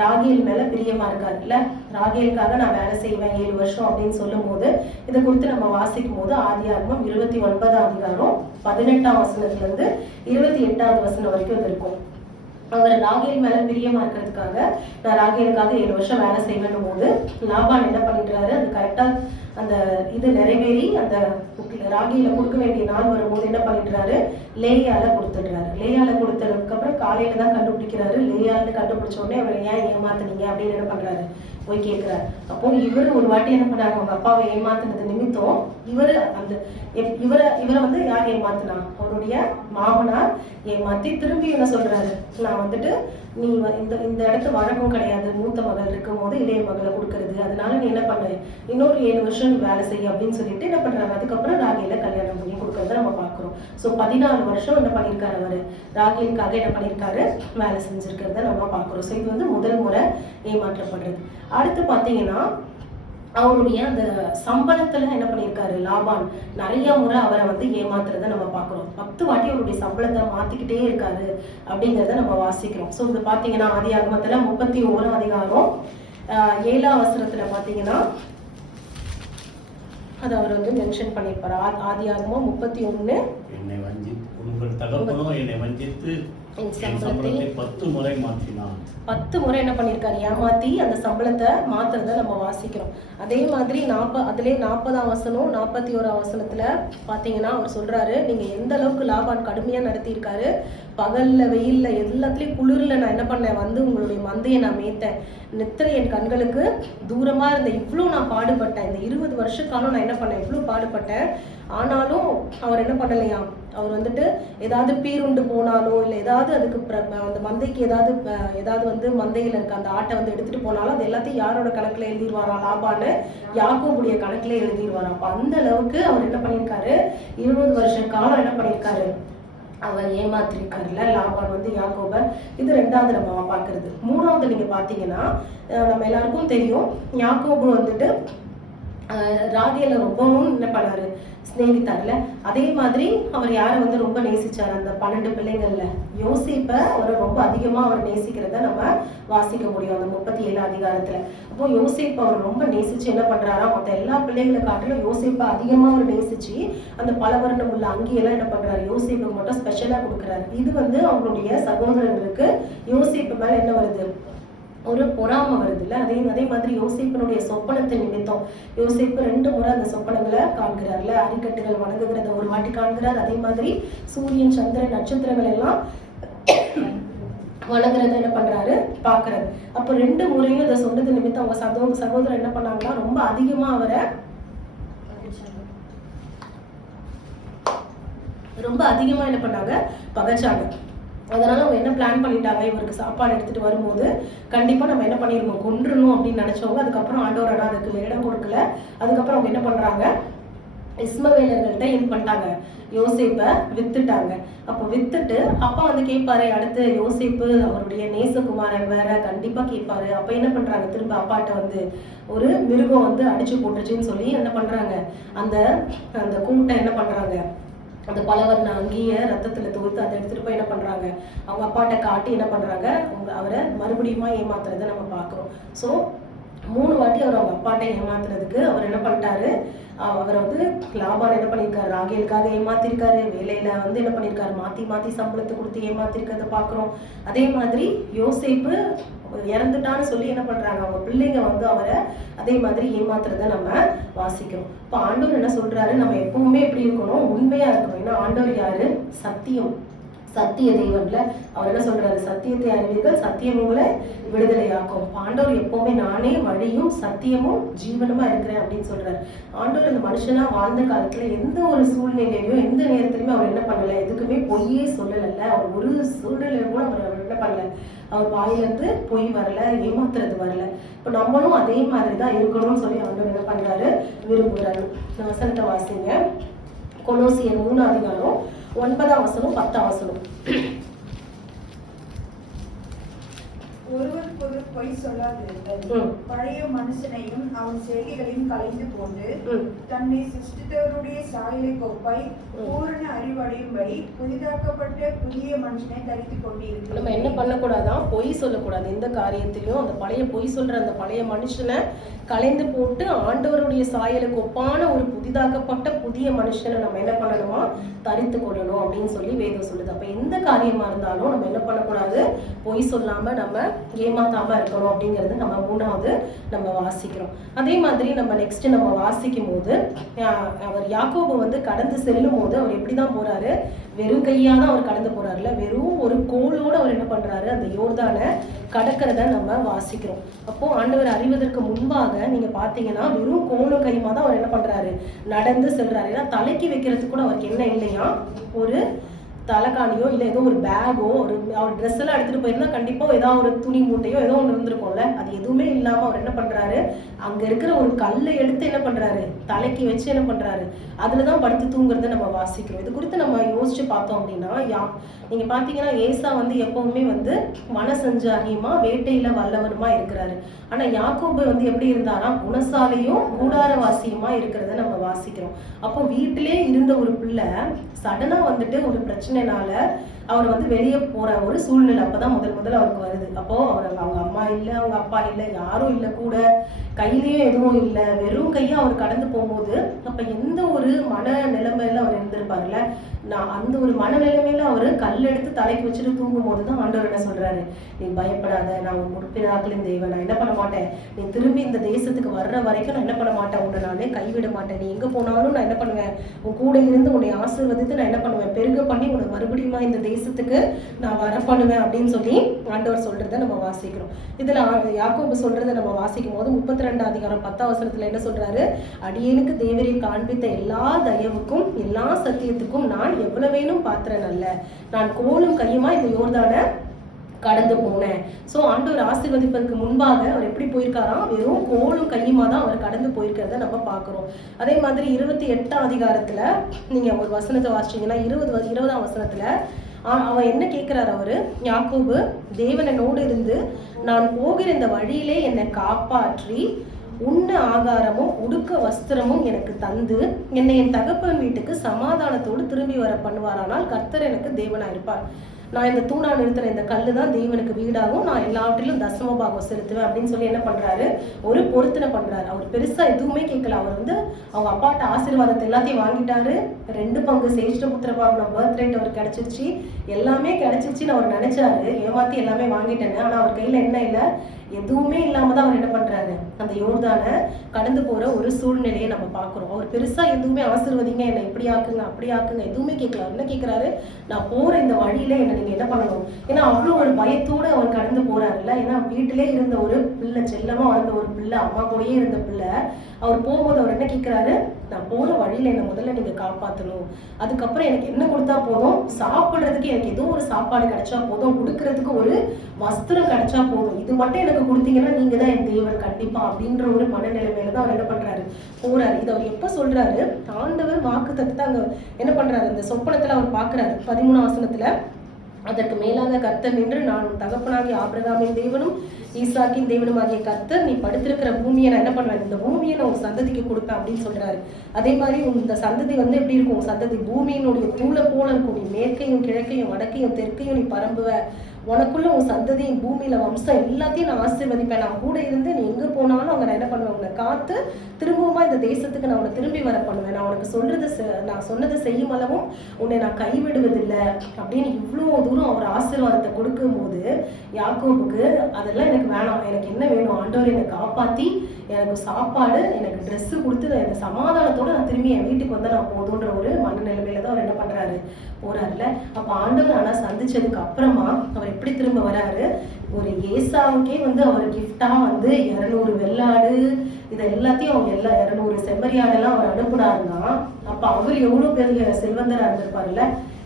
ராகேல் மேல பிரியமா இருக்காரு இல்ல, ராகேலுக்காக நான் வேலை செய்வேன் 7 வருஷம் அப்படின்னு சொல்லும் போது இதை குறித்து நம்ம வாசிக்கும் போது ஆதியாகமம் 29ஆம் அதிகாரம் 18ஆம் வசனத்துல இருந்து 28ஆவது வசனம் வரைக்கும் இது இருக்கும். அவர் ராகேல் மேல பிரியமா இருக்கிறதுக்காக நான் ராகேலுக்காக 7 வருஷம் வேலை செய்வேன் போது லாபான் என்ன பண்ணிடுறாரு, அது கரெக்டா அந்த இது நிறைவேறி அந்த ராகேல கொடுக்க வேண்டிய நாள் வரும்போது என்ன பண்ணிடுறாரு, லேயால கொடுத்துடுறாரு. லேயால கொடுத்ததுக்கு அப்புறம் காலையில தான் கண்டுபிடிக்கிறாரு. லேயான்னு கண்டுபிடிச்ச உடனே அவர் ஏன் ஏமாத்துனீங்க அப்படின்னு என்ன பண்றாரு, போய் கேட்கிறாரு. அப்போ இவர் ஒரு வாட்டி என்ன பண்ணாரு, அவங்க அப்பாவை ஏமாத்துனது நிமித்தம் இவரை வந்து யார் ஏமாத்துனா, அவருடைய மாமனார் ஏமாத்தி திரும்பி என்ன சொல்றாரு, நான் வந்துட்டு நீ இந்த இடத்து வழக்கம் கிடையாது, மூத்த மகள் இருக்கும் போது இளைய மகளை கொடுக்கறது, அதனால நீ என்ன பண்ண, இன்னொரு 7 வருஷம் நீ வேலை செய்ய அப்படின்னு சொல்லிட்டு என்ன பண்றாரு, அதுக்கப்புறம் ராகேல கல்யாணம் பண்ணி கொடுக்கறத நம்ம பார்க்கிறோம். ஸோ 14 வருஷம் என்ன பண்ணியிருக்காரு, அவரு ராகேலுக்காக என்ன பண்ணியிருக்காரு, வேலை செஞ்சிருக்கிறத நம்ம பார்க்கிறோம். ஸோ இது வந்து முதல் முறை ஏமாற்றப்படுறது. அடுத்து பார்த்தீங்கன்னா அவருடைய அந்த சம்பளத்துல என்ன பண்ணியிருக்காரு, லாபான் நிறைய முறை அவரை வந்து ஏமாத்துறத நம்ம பார்க்குறோம். 10 வாட்டி அவருடைய சம்பளத்தை மாத்திக்கிட்டே இருக்காரு அப்படிங்கிறத நம்ம வாசிக்கிறோம். ஸோ இது பார்த்தீங்கன்னா ஆதியாகமத்துல 31ஆம் அதிகாரம் 7ஆம் வசனத்துல பார்த்தீங்கன்னா அதை அவர் வந்து மென்ஷன் பண்ணியிருப்பாரு. ஆதியாகமம் 31, என்னை உங்கள் தகப்பனோ என்னை வஞ்சித்து என் சம்பளத்தை 10 முறை மாற்றினான். 10 முறை என்ன பண்ணியிருக்காரு, ஏமாத்தி அந்த சம்பளத்தை மாத்துறத நம்ம வாசிக்கிறோம். அதே மாதிரி 40ஆம் வசனம் 41ஆம் வசனத்துல பாத்தீங்கன்னா அவர் சொல்றாரு, நீங்க எந்த அளவுக்கு லாபான் கடுமையா நடத்தியிருக்காரு, பகல்ல வெயில்ல எல்லாத்துலயும் குளிர்ல நான் என்ன பண்ணேன், வந்து உங்களுடைய மந்தையை நான் மேய்த்தேன், நித்திரை என் கண்களுக்கு தூரமா இருந்த, இவ்வளவு நான் பாடுபட்டேன், இந்த 20 வருஷ காலம் நான் என்ன பண்ணேன், இவ்வளவு பாடுபட்டேன், ஆனாலும் அவர் என்ன பண்ணலையா, அவர் வந்துட்டு ஏதாவது பீருண்டு போனாலோ இல்லை ஏதாவது அதுக்கு அந்த மந்தைக்கு ஏதாவது வந்து மந்தையில இருக்க அந்த ஆட்டை வந்து எடுத்துட்டு போனாலும் அது எல்லாத்தையும் யாரோட கணக்குல எழுதிடுவாரா, லாபான்னு யாக்கோபுடைய கணக்குல எழுதிடுவாரா. அப்ப அந்த அளவுக்கு அவர் என்ன பண்ணியிருக்காரு, 20 வருஷ காலம் என்ன பண்ணியிருக்காரு, அவர் ஏமாத்திருக்காருல்ல லாபான் வந்து யாக்கோப. இது 2வது நம்ம பார்க்கறது. 3வது நீங்க பாத்தீங்கன்னா நம்ம எல்லாருக்கும் தெரியும், யாக்கோபு வந்துட்டு ராகேல ரொம்பவும் என்ன பண்ணாரு, ஸ்நேகித்தார்ல. அதே மாதிரி அவர் யாரை வந்து ரொம்ப நேசிச்சார், அந்த 12 பிள்ளைங்கள்ல யோசேப்பை அவரை ரொம்ப அதிகமா அவர் நேசிக்கிறத நம்ம வாசிக்க முடியும் அந்த 37ஆம் அதிகாரத்துல. அப்போ யோசேப்பை அவர் ரொம்ப நேசிச்சு என்ன பண்றாரா, மற்ற எல்லா பிள்ளைங்களை காட்டிலும் யோசேப்பை அதிகமா அவர் நேசிச்சு அந்த பலவர்ணம் உள்ள அங்கியெல்லாம் என்ன பண்றாரு, யோசேப்புக்கு மட்டும் ஸ்பெஷலா கொடுக்குறாரு. இது வந்து அவங்களுடைய சகோதரர்களுக்கு யோசேப்பு மேல என்ன வருது, ஒரு பொறாம வருது இல்ல. அதே மாதிரி யோசேப்பினுடைய சொப்பனத்தை நிமித்தம் யோசேப்பு 2 முறை அந்த சொப்பனங்களை காண்கிறார்ல, அரிக்கட்டுகள் வணங்குகிறத ஒரு வாட்டி காண்கிறார். அதே மாதிரி சூரியன் சந்திரன் நட்சத்திரங்கள் எல்லாம் வணங்குறத என்ன பண்றாரு பாக்குறாரு. அப்ப 2 முறையும் இதை சொன்னது நிமித்தம் அவங்க சகோதரர் என்ன பண்ணாங்கன்னா ரொம்ப அதிகமா அவரை என்ன பண்ணாங்க, பகைச்சாங்க. அதனால அவங்க என்ன பிளான் பண்ணிட்டாங்க, இவருக்கு சாப்பாடு எடுத்துட்டு வரும்போது கண்டிப்பா நம்ம என்ன பண்ணிருக்கோம், கொன்றணும் அப்படின்னு நினைச்சவங்க. அதுக்கப்புறம் ஆண்டவர் அதுக்கு இடம் கொடுக்கல. அதுக்கப்புறம் அவங்க என்ன பண்றாங்க, இஸ்மவேலர்கள்ட்ட என்ன பண்ணிட்டாங்க, யோசேப்பை வித்துட்டாங்க. அப்போ வித்துட்டு அப்பா கேட்பாரு, அடுத்து யோசேப்பு அவருடைய நேசகுமாரன் வேற, கண்டிப்பா கேட்பாரு. அப்ப என்ன பண்றாங்க, திரும்ப அப்பாட்ட ஒரு மிருகம் அடிச்சு போட்டுருச்சுன்னு சொல்லி என்ன பண்றாங்க, அந்த அந்த கூட்டை என்ன பண்றாங்க, அந்த பலவர்ண அங்கேய ரத்தத்துல துவைத்து அதை எடுத்துட்டு போய் என்ன பண்றாங்க, அவங்க அப்பாட்ட காட்டி என்ன பண்றாங்க, அவரை மறுபடியுமா ஏமாத்துறதை நம்ம பாக்குறோம். ஸோ 3 வாட்டி அவர் அவங்க அப்பாட்ட ஏமாத்துறதுக்கு அவர் என்ன பண்ணிட்டாரு, அவரை லாபான் என்ன பண்ணியிருக்காரு, ராகேலுக்காக ஏமாத்திருக்காரு. வேலையில என்ன பண்ணியிருக்காரு, மாத்தி மாத்தி சம்பளத்தை கொடுத்து ஏமாத்திருக்கிறத பாக்குறோம். அதே மாதிரி யோசேப்பு இறந்துட்டான்னு சொல்லி என்ன பண்றாங்க, அவங்க பிள்ளைங்க அவரை அதே மாதிரி ஏமாத்துறத நம்ம வாசிக்கிறோம். இப்ப ஆண்டவர் என்ன சொல்றாரு, நம்ம எப்பவுமே எப்படி இருக்கணும், உண்மையா இருக்கணும். ஏன்னா ஆண்டவர் யாரு, சத்தியம், சத்திய தெய்வம்ல. அவர் என்ன சொல்றாரு, சத்தியத்தை அறிவீர்கள், சத்தியம் உங்களை விடுதலையாக்கும். ஆண்டவர் எப்பவுமே நானே வழியும் சத்தியமும் ஜீவனுமா இருக்கிறேன் அப்படின்னு சொல்றாரு. ஆண்டவர் அந்த மனுஷனா வாழ்ந்த காலத்துல எந்த ஒரு சூழ்நிலையிலையும் எந்த நேரத்திலுமே அவர் என்ன பண்ணல, எதுக்குமே பொய்யே சொல்லல. அவர் ஒரு சூழ்நிலையில கூட அவர் என்ன பண்ணல, அவர் வாயிலிருந்து பொய் வரல, ஏமாத்துறது வரல. இப்ப நம்மளும் அதே மாதிரிதான் இருக்கணும்னு சொல்லி ஆண்டவர் என்ன பண்றாரு, விரும்புறாரு. வசனத்தை வாசிங்க. கொலோசியர் 3 அதிகாரம் 9ஆம் வசனம் 10ஆம் வசனம். ஒருவருக்கொரு பொய் சொல்லாதிருங்கள், பழைய மனுஷனையும் அவன் செய்திகளையும் கலைந்து போட்டு தன்னை சிருஷ்டித்தவருடைய சாயலுக்கு ஒப்பாய் பூரண அறிவடையும்படி புதிதாக்கப்பட்ட புதிய மனுஷனை தரித்துக் கொண்டிருக்கிறோம். நம்ம என்ன பண்ணக்கூடாதான், பொய் சொல்லக்கூடாது. எந்த காரியத்திலையும் அந்த பழைய பொய் சொல்ற அந்த பழைய மனுஷனை கலைந்து போட்டு ஆண்டவருடைய சாயலுக்கு ஒப்பான ஒரு புதிதாக்கப்பட்ட புதிய மனுஷனை நம்ம என்ன பண்ணணுமா, தரித்து கொள்ளணும் அப்படின்னு சொல்லி வேதம் சொல்லுது. அப்ப எந்த காரியமா இருந்தாலும் நம்ம என்ன பண்ணக்கூடாது, பொய் சொல்லாம நம்ம ஏமாத்தாம இருக்கணும் அப்படிங்கறது நம்ம 3வது நம்ம வாசிக்கிறோம். அதே மாதிரி நம்ம நெக்ஸ்ட் நம்ம வாசிக்கும் போது அவர் யாக்கோபு கடந்து செல்லும் போது அவர் எப்படிதான் போறாரு, வெறும் கையாதான் அவர் கடந்து போறாருல, வெறும் ஒரு கோலோட அவர் என்ன பண்றாரு, அந்த யோர்தானை கடக்கிறத நம்ம வாசிக்கிறோம். அப்போ ஆண்டவர் அறிவதற்கு முன்பாக நீங்க பாத்தீங்கன்னா வெறும் கோலும் கையுமா தான் அவர் என்ன பண்றாரு, நடந்து செல்றாரு. ஏன்னா தலைக்கு வைக்கிறதுக்கு கூட அவருக்கு என்ன இல்லையா, ஒரு தலைக்காணியோ இல்லை ஏதோ ஒரு பேகோ, அவர் ட்ரெஸ் எல்லாம் எடுத்துட்டு போயிருந்தா கண்டிப்பா ஏதாவது ஒரு துணி மூட்டையோ ஏதோ ஒன்று இருந்திருக்கும்ல. அது எதுவுமே இல்லாம அவர் என்ன பண்றாரு, அங்க இருக்கிற ஒரு கல்லை எடுத்து என்ன பண்றாரு, தலைக்கு வச்சு என்ன பண்றாரு, அதுலதான் படுத்து தூங்குறத நம்ம வாசிக்கிறோம். இது குறித்து நம்ம யோசிச்சு பார்த்தோம் அப்படின்னா, நீங்க பாத்தீங்கன்னா ஏசா எப்பவுமே வனசஞ்சாரியுமா வேட்டையில வல்லவருமா இருக்கிறாரு. ஆனா யாக்கோபு எப்படி இருந்தாரா, குணசாலையும் கூடாரவாசியுமா இருக்கிறத நம்ம வாசிக்கிறோம். அப்போ வீட்டிலே இருந்த ஒரு பிள்ளை சடனா ஒரு பிரச்சனைனால அவர் வெளியே போற ஒரு சூழ்நிலை அப்பதான் முதல் அவருக்கு வருது. அப்போ அவங்க அம்மா இல்லை, அவங்க அப்பா இல்லை, யாரும் இல்லை, கூட கையிலயும் எதுவும் இல்லை, வெறும் கையா அவர் கடந்து போகும்போது அப்ப எந்த ஒரு மன நிலைமையில அவர் இருந்திருப்பாருல்ல. நான் அந்த ஒரு மனநிலைமையில அவரு கல் எடுத்து தலைக்கு வச்சுட்டு தூங்கும் போதுதான் ஆண்டவர் என்ன சொல்றாரு, நீ பயப்படாத, நான் உன் முற்பிதாக்களின் தெய்வம், நான் என்ன பண்ண மாட்டேன், நீ திரும்பி இந்த தேசத்துக்கு வர்ற வரைக்கும் நான் என்ன பண்ண மாட்டேன், உன்னை நானே கைவிட மாட்டேன், நீ எங்க போனாலும் நான் என்ன பண்ணுவேன், உன் கூட இருந்து உன்னை ஆசீர்வதித்து நான் என்ன பண்ணுவேன், பெருக பண்ணி உன்னை மறுபடியும் இந்த தேசத்துக்கு நான் வர பண்ணுவேன் அப்படின்னு சொல்லி ஆண்டவர் சொல்றதை நம்ம வாசிக்கிறோம். இதுல யாக்கோபு சொல்றதை நம்ம வாசிக்கும் போது 32ஆம் அதிகாரம் 10ஆம் வசனத்துல என்ன சொல்றாரு, அடியேனுக்கு தேவரே காண்பித்த எல்லா தயவுக்கும் எல்லா சத்தியத்துக்கும் நான் எவ்வளவேனும் பாத்திரன் அல்ல, நான் கோலும் கையுமா இந்த யோர்தானை கடந்து போனேன். சோ ஆண்டவர் ஆசீர்வதிப்பதற்கு முன்பாக அவர் எப்படி போயிருக்காராம், வெறும் கோலும் கையுமா தான் அவர் கடந்து போயிருக்கிறத நம்ம பாக்குறோம். அதே மாதிரி 28ஆம் அதிகாரத்துல நீங்க ஒரு வசனத்தை வாசிச்சீங்கன்னா 20ஆம் வசனத்துல அவன் என்ன கேட்கிறார், அவரு யாக்கோபு, தேவனோடு இருந்து நான் போகிற இந்த வழியிலே என்னை காப்பாற்றி உண்ண ஆகாரமும் உடுக்க வஸ்திரமும் எனக்கு தந்து என்னை என் தகப்பன் வீட்டுக்கு சமாதானத்தோடு திரும்பி வர பண்ணுவாரானால் கர்த்தர் எனக்கு தேவனா இருப்பார். நான் இந்த தூணா நிறுத்துற இந்த கல்லு தான் தேவனுக்கு வீடாகும், நான் எல்லாவற்றிலும் தசமபாகம் செலுத்துவேன் அப்படின்னு சொல்லி என்ன பண்றாரு, ஒரு பொருத்தனை பண்றாரு. அவர் பெருசா எதுவுமே கேட்கல. அவர் அவங்க அப்பாட்ட ஆசீர்வாதத்தை எல்லாத்தையும் வாங்கிட்டாரு. 2 பங்கு சேஷ்ட புத்திரபாகம் பர்த்ரேட் அவர் கிடைச்சிருச்சு, எல்லாமே கிடைச்சிருச்சுன்னு அவர் நினைச்சாரு. ஏமாத்தி எல்லாமே வாங்கிட்டேன்னு. ஆனா அவர் கையில என்ன இல்லை, எதுவுமே இல்லாம தான் அவர் என்ன பண்றாரு, அந்த யோர்தானை கடந்து போற ஒரு சூழ்நிலையை நம்ம பார்க்கிறோம். அவர் பெருசா எதுவுமே ஆசீர்வதிங்க, என்னை இப்படி ஆக்குங்க அப்படி ஆக்குங்க எதுவுமே கேட்கல. என்ன கேட்கிறாரு, நான் போற இந்த வழியில என்ன நீங்க என்ன பண்ணணும். ஏன்னா அவ்வளவு ஒரு பயத்தோடு அவர் கடந்து போறாருல்ல. ஏன்னா வீட்டிலே இருந்த ஒரு பிள்ளை, செல்லமா வளர்ந்த ஒரு பிள்ளை, அம்மா கூடயே இருந்த பிள்ளை, அவர் போகும்போது அவர் என்ன கேட்கிறாரு, நான் போற வழியில என்ன முதல்ல நீங்க காப்பாற்றணும். அதுக்கப்புறம் எனக்கு என்ன கொடுத்தா போதும், சாப்பிடுறதுக்கு எனக்கு ஏதோ ஒரு சாப்பாடு கிடைச்சா போதும், கொடுக்கறதுக்கு ஒரு வஸ்திரம் கிடைச்சா போதும், இது மட்டும் எனக்கு கொடுத்தீங்கன்னா நீங்க தான் என் தேவன் கண்டிப்பா அப்படின்ற ஒரு மனநிலைமையில தான் அவர் என்ன பண்றாரு, போறாரு. இது அவர் எப்ப சொல்றாரு, ஆண்டவர் வாக்குத்தத்தத்தை அங்க என்ன பண்றாரு, அந்த சொப்பனத்துல அவர் பாக்குறாரு. 13ஆம் வசனத்துல, அதற்கு மேலாக கர்த்தர் நின்று, நான் உன் தகப்பனாகிய ஆபிரகாமின் தேவனும் ஈசாக்கின் தேவனும் ஆகிய கர்த்தர், நீ படுத்திருக்கிற பூமியை நான் என்ன பண்ணுவேன், இந்த பூமியை நான் உன் சந்ததிக்கு கொடுப்பேன் அப்படின்னு சொல்றாரு. அதே மாதிரி இந்த சந்ததி வந்து எப்படி இருக்கும், உன் சந்ததி பூமியினுடைய தூளை போல இருக்கும். நீ மேற்கையும் கிழக்கையும் வடக்கையும் தெற்கையும் நீ பரம்புவ. உனக்குள்ள உன் சந்ததியின் பூமியில வம்சம் எல்லாத்தையும் நான் ஆசீர்வதிப்பேன். நான் கூட இருந்து நீ எங்க போனாலும் அங்க நான் என்ன பண்ணுவேன், உன்னை காத்து திரும்பவுமா இந்த தேசத்துக்கு நான் உன்னை திரும்பி வர பண்ணுவேன். நான் உனக்கு நான் சொன்னதை செய்யும் அளவும் உன்னை நான் கைவிடுவதில்லை அப்படின்னு இவ்வளோ தூரம் அவர் ஆசீர்வாதத்தை கொடுக்கும் போது யாக்கோபுக்கு அதெல்லாம் எனக்கு வேணாம், எனக்கு என்ன வேணும், ஆண்டவர் என்னை காப்பாத்தி எனக்கு சாப்பாடு, எனக்கு ட்ரெஸ்ஸு கொடுத்து எனக்கு சமாதானத்தோட நான் திரும்பி என் வீட்டுக்கு வந்தா நான் போதுன்ற ஒரு மனநிலைமையில தான் அவர் என்ன பண்றாரு, போறாருல. அப்ப ஆண்டவர் ஆனா சந்திச்சதுக்கு அப்புறமா அவர் எப்படி திரும்ப வராரு, ஒரு ஏசாவுக்கே வந்து அவர் கிஃப்டா வந்து 200 வெள்ளாடு இதை எல்லாத்தையும் அவங்க 200 செம்மறியாடெல்லாம் அவர் அனுப்புனாருன்னா அப்ப அவர் எவ்வளவு பெரிய செல்வந்தரா இருந்திருப்பாருல்ல.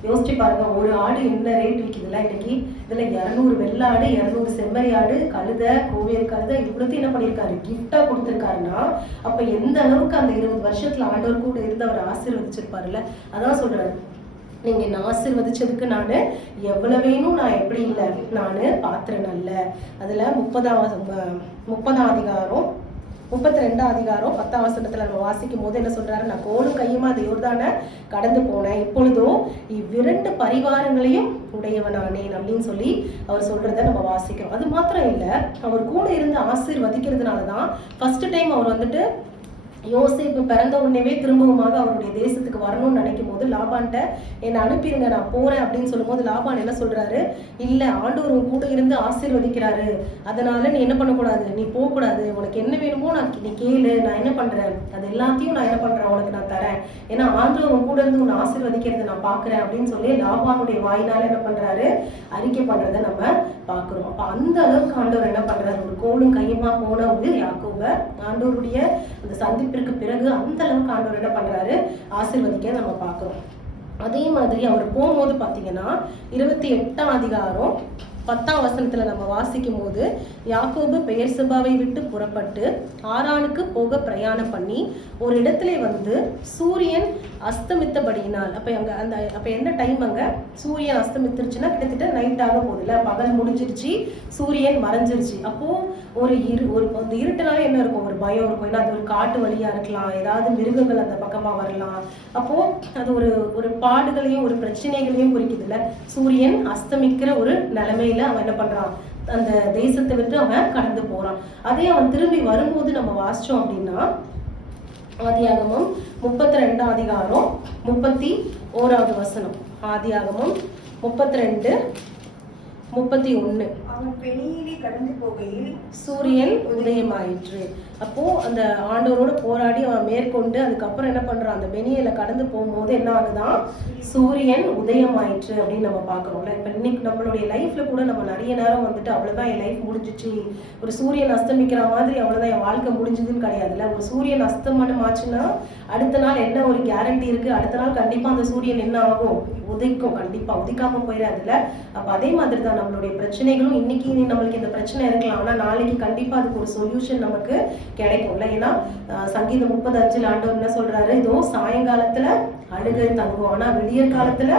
யோசிச்சு பாருங்க, ஒரு ஆடு என்ன ரேட் விற்கிதுல இன்னைக்கு. இதுல 200 வெள்ளாடு, 200 செம்மறியாடு, கழுதை, கோவேறு கழுதை இவ்வளோத்தையும் என்ன பண்ணியிருக்காரு, கிஃப்டா கொடுத்துருக்காருன்னா அப்ப எந்த அளவுக்கு அந்த 20 வருஷத்துல ஆண்டவர் கூட இருந்து அவர் ஆசீர்வதிச்சிருப்பாருல்ல. அதான் சொல்றாரு, நீங்க என்ன ஆசீர்வதிச்சதுக்கு நான் எவ்வளவு வேணும், நான் எப்படி இல்லை, நான் பாத்திரம் நல்ல. அதுல 30ஆம் அதிகாரம் 32ஆம் அதிகாரம் 10ஆம் வசனத்துல நம்ம வாசிக்கும் போது என்ன சொல்றாரு, நான் கோலும் கையுமா அந்த யோர்தானை கடந்து போனேன், இப்பொழுதோ இவ்விரண்டு பரிவாரங்களையும் உடையவனானேன் அப்படின்னு சொல்லி அவர் சொல்றதை நம்ம வாசிக்கிறோம். அது மாத்திரம் இல்லை, அவர் கூட இருந்து ஆசீர்வதிக்கிறதுனாலதான் ஃபர்ஸ்ட் டைம் அவர் வந்துட்டு யோசேப்பு பிறந்த உடனேவே திரும்பவுமாக அவருடைய தேசத்துக்கு வரணும்னு நினைக்கும் போது லாபான்ட்ட என்னை அனுப்பிடுங்க நான் போறேன் அப்படின்னு சொல்லும் போது லாபான் என்ன சொல்றாரு, இல்ல ஆண்டவர் உன் கூட இருந்து ஆசீர்வதிக்கிறாரு, அதனால நீ என்ன பண்ணக்கூடாது, நீ போகக்கூடாது, உனக்கு என்ன வேணுமோ நீ கேளு, நான் என்ன பண்றேன் அது எல்லாத்தையும் நான் என்ன பண்றேன் உனக்கு நான் தரேன், ஏன்னா ஆண்டவர் உன் கூட இருந்து உன்னை ஆசீர்வதிக்கிறத நான் பாக்குறேன் அப்படின்னு சொல்லி லாபானுடைய வாயினால என்ன பண்றாரு, அறிக்கை பண்றதை நம்ம பாக்குறோம். அப்ப அந்த அளவுக்கு ஆண்டவர் என்ன பண்றாரு, ஒரு கோலும் கையுமா போன ஒரு யாக்கோப ஆண்டவருடைய அந்த சந்திப்பிற்கு பிறகு அந்த அளவுக்கு ஆண்டவர் என்ன பண்றாரு, ஆசீர்வதிக்க நம்ம பார்க்கிறோம். அதே மாதிரி அவர் போகும்போது பாத்தீங்கன்னா 28ஆம் அதிகாரம் 10ஆம் வசனத்துல நம்ம வாசிக்கும் போது, யாக்கோபு பெயர்செபாவை விட்டு புறப்பட்டு ஆரானுக்கு போக பிரயாணம் பண்ணி ஒரு இடத்துல வந்து சூரியன் அஸ்தமித்தபடியினால், அப்ப என்ன டைம், அங்க சூரியன் அஸ்தமித்துருச்சுன்னா கிட்டத்தட்ட நைட் ஆக போகுதுல, பகல் முடிஞ்சிருச்சு, சூரியன் மறைஞ்சிருச்சு. அப்போ ஒரு அந்த இருட்டுனால என்ன இருக்கும், ஒரு பயம் இருக்கும். ஏன்னா அது ஒரு காட்டு வழியா இருக்கலாம், ஏதாவது மிருகங்கள் அந்த பக்கமா வரலாம். அப்போ அது ஒரு பாடுகளையும் ஒரு பிரச்சனைகளையும் குறிக்குதுல்ல. சூரியன் அஸ்தமிக்கிற ஒரு நிலைமையில அவன் என்ன பண்றான், அந்த தேசத்தை விட்டு அவன் கடந்து போறான். அதே அவன் திரும்பி வரும்போது நம்ம வாசிச்சோம் அப்படின்னா ஆதியாகமம் 32ஆம் அதிகாரம் 31வது வசனம், ஆதியாகமம் 32:31. அவன் பெனியிலே கடந்து போகையில் சூரியன் உதயமாயிற்று. அப்போ அந்த ஆண்டவரோட போராடி அவன் மேற்கொண்டு அதுக்கப்புறம் என்ன பண்றான், அந்த பெனியில கடந்து போகும்போது என்ன ஆகுதான், சூரியன் உதயமாயிற்று அப்படின்னு நம்ம பாக்குறோம்ல. இப்ப இன்னைக்கு நம்மளுடைய லைஃப்ல கூட நம்ம நிறைய நேரம் வந்துட்டு அவ்வளவுதான் என் லைஃப் முடிஞ்சிச்சு, ஒரு சூரியன் அஸ்தமிக்கிற மாதிரி அவ்வளவுதான் என் வாழ்க்கை முடிஞ்சதுன்னு கிடையாதுல்ல. ஒரு சூரியன் அஸ்தமனம் ஆச்சுன்னா அடுத்த நாள் என்ன ஒரு கேரண்டி இருக்கு, அடுத்த நாள் கண்டிப்பா அந்த சூரியன் என்ன ஆகும், உதைக்கும், கண்டிப்பா உதிக்காம போயிடாதுல்ல. அப்ப அதே மாதிரி தான் நம்மளுடைய பிரச்சனைகளும், இன்னைக்கு நம்மளுக்கு இந்த பிரச்சனை இருக்கலாம், ஆனா நாளைக்கு கண்டிப்பா அதுக்கு ஒரு சொல்யூஷன் நமக்கு கிடைக்கும்ல. ஏன்னா சங்கீதம் 30:5 ஆண்டவர் என்ன சொல்றாரு, இதோ சாயங்காலத்துல அழுகை தங்கும் ஆனா விடியற் காலத்துல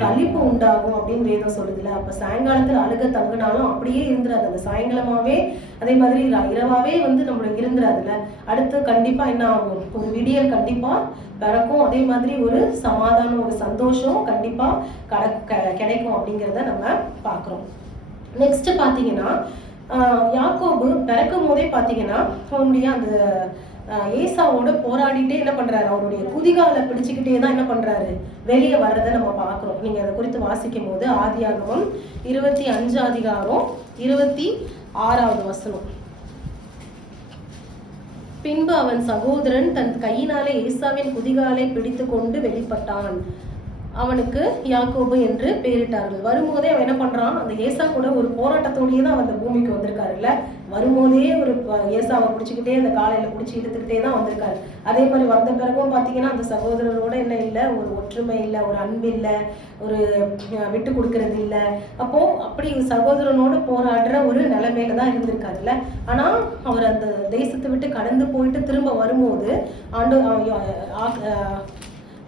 களிப்பு உண்டாகும் அப்படின்னு வேதம் சொல்லுதுல. அப்ப சாயங்காலத்துல அழுகை தங்குனாலும் அப்படியே இருந்துராது, அந்த சாயங்காலமாவே அதே மாதிரி இரவாவே வந்து நம்மளுக்கு இருந்துராதுல. அடுத்து கண்டிப்பா என்ன ஆகும், ஒரு விடியல் கண்டிப்பா பிறக்கும், அதே மாதிரி ஒரு சமாதானம் ஒரு சந்தோஷம் கண்டிப்பா கிடைக்கும் அப்படிங்கிறத நம்ம பாக்குறோம். நெக்ஸ்ட் பாத்தீங்கன்னா யாக்கோபு பிறக்கும் போதே பாத்தீங்கன்னா அவனுடைய அந்த ஏசாவோட போராடிட்டே என்ன பண்றாரு, அவருடைய குதிகாலை பிடிச்சுக்கிட்டே தான் என்ன பண்றாரு, வெளியே வர்றதை நம்ம பாக்குறோம். நீங்க அதை குறித்து வாசிக்கும் போது ஆதியாகமம் 25ஆம் அதிகாரம் 6வது வசனம். பின்பு அவன் சகோதரன் தன் கையினாலே ஏசாவின் குதிகாலை பிடித்து கொண்டு வெளிப்பட்டான். அவனுக்கு யாக்கோபு என்று பெயரிட்டார்கள். வரும்போதே அவன் என்ன பண்றான், அந்த ஏசா கூட ஒரு போராட்டத்தோடயே தான் அந்த பூமிக்கு வந்திருக்காருல்ல. வரும்போதே ஒரு ஏசாவை பிடிச்சிக்கிட்டே அந்த காலையில பிடிச்சி இழுத்துக்கிட்டே தான் வந்திருக்காரு. அதே மாதிரி வந்த பிறகும் பார்த்தீங்கன்னா அந்த சகோதரரோட என்ன இல்லை, ஒரு ஒற்றுமை இல்லை, ஒரு அன்பு இல்லை, ஒரு விட்டு கொடுக்கறது இல்லை. அப்போ அப்படி சகோதரனோட போராடுற ஒரு நிலைமையில தான் இருந்திருக்காருல்ல. ஆனா அவர் அந்த தேசத்தை விட்டு கடந்து போயிட்டு திரும்ப வரும்போது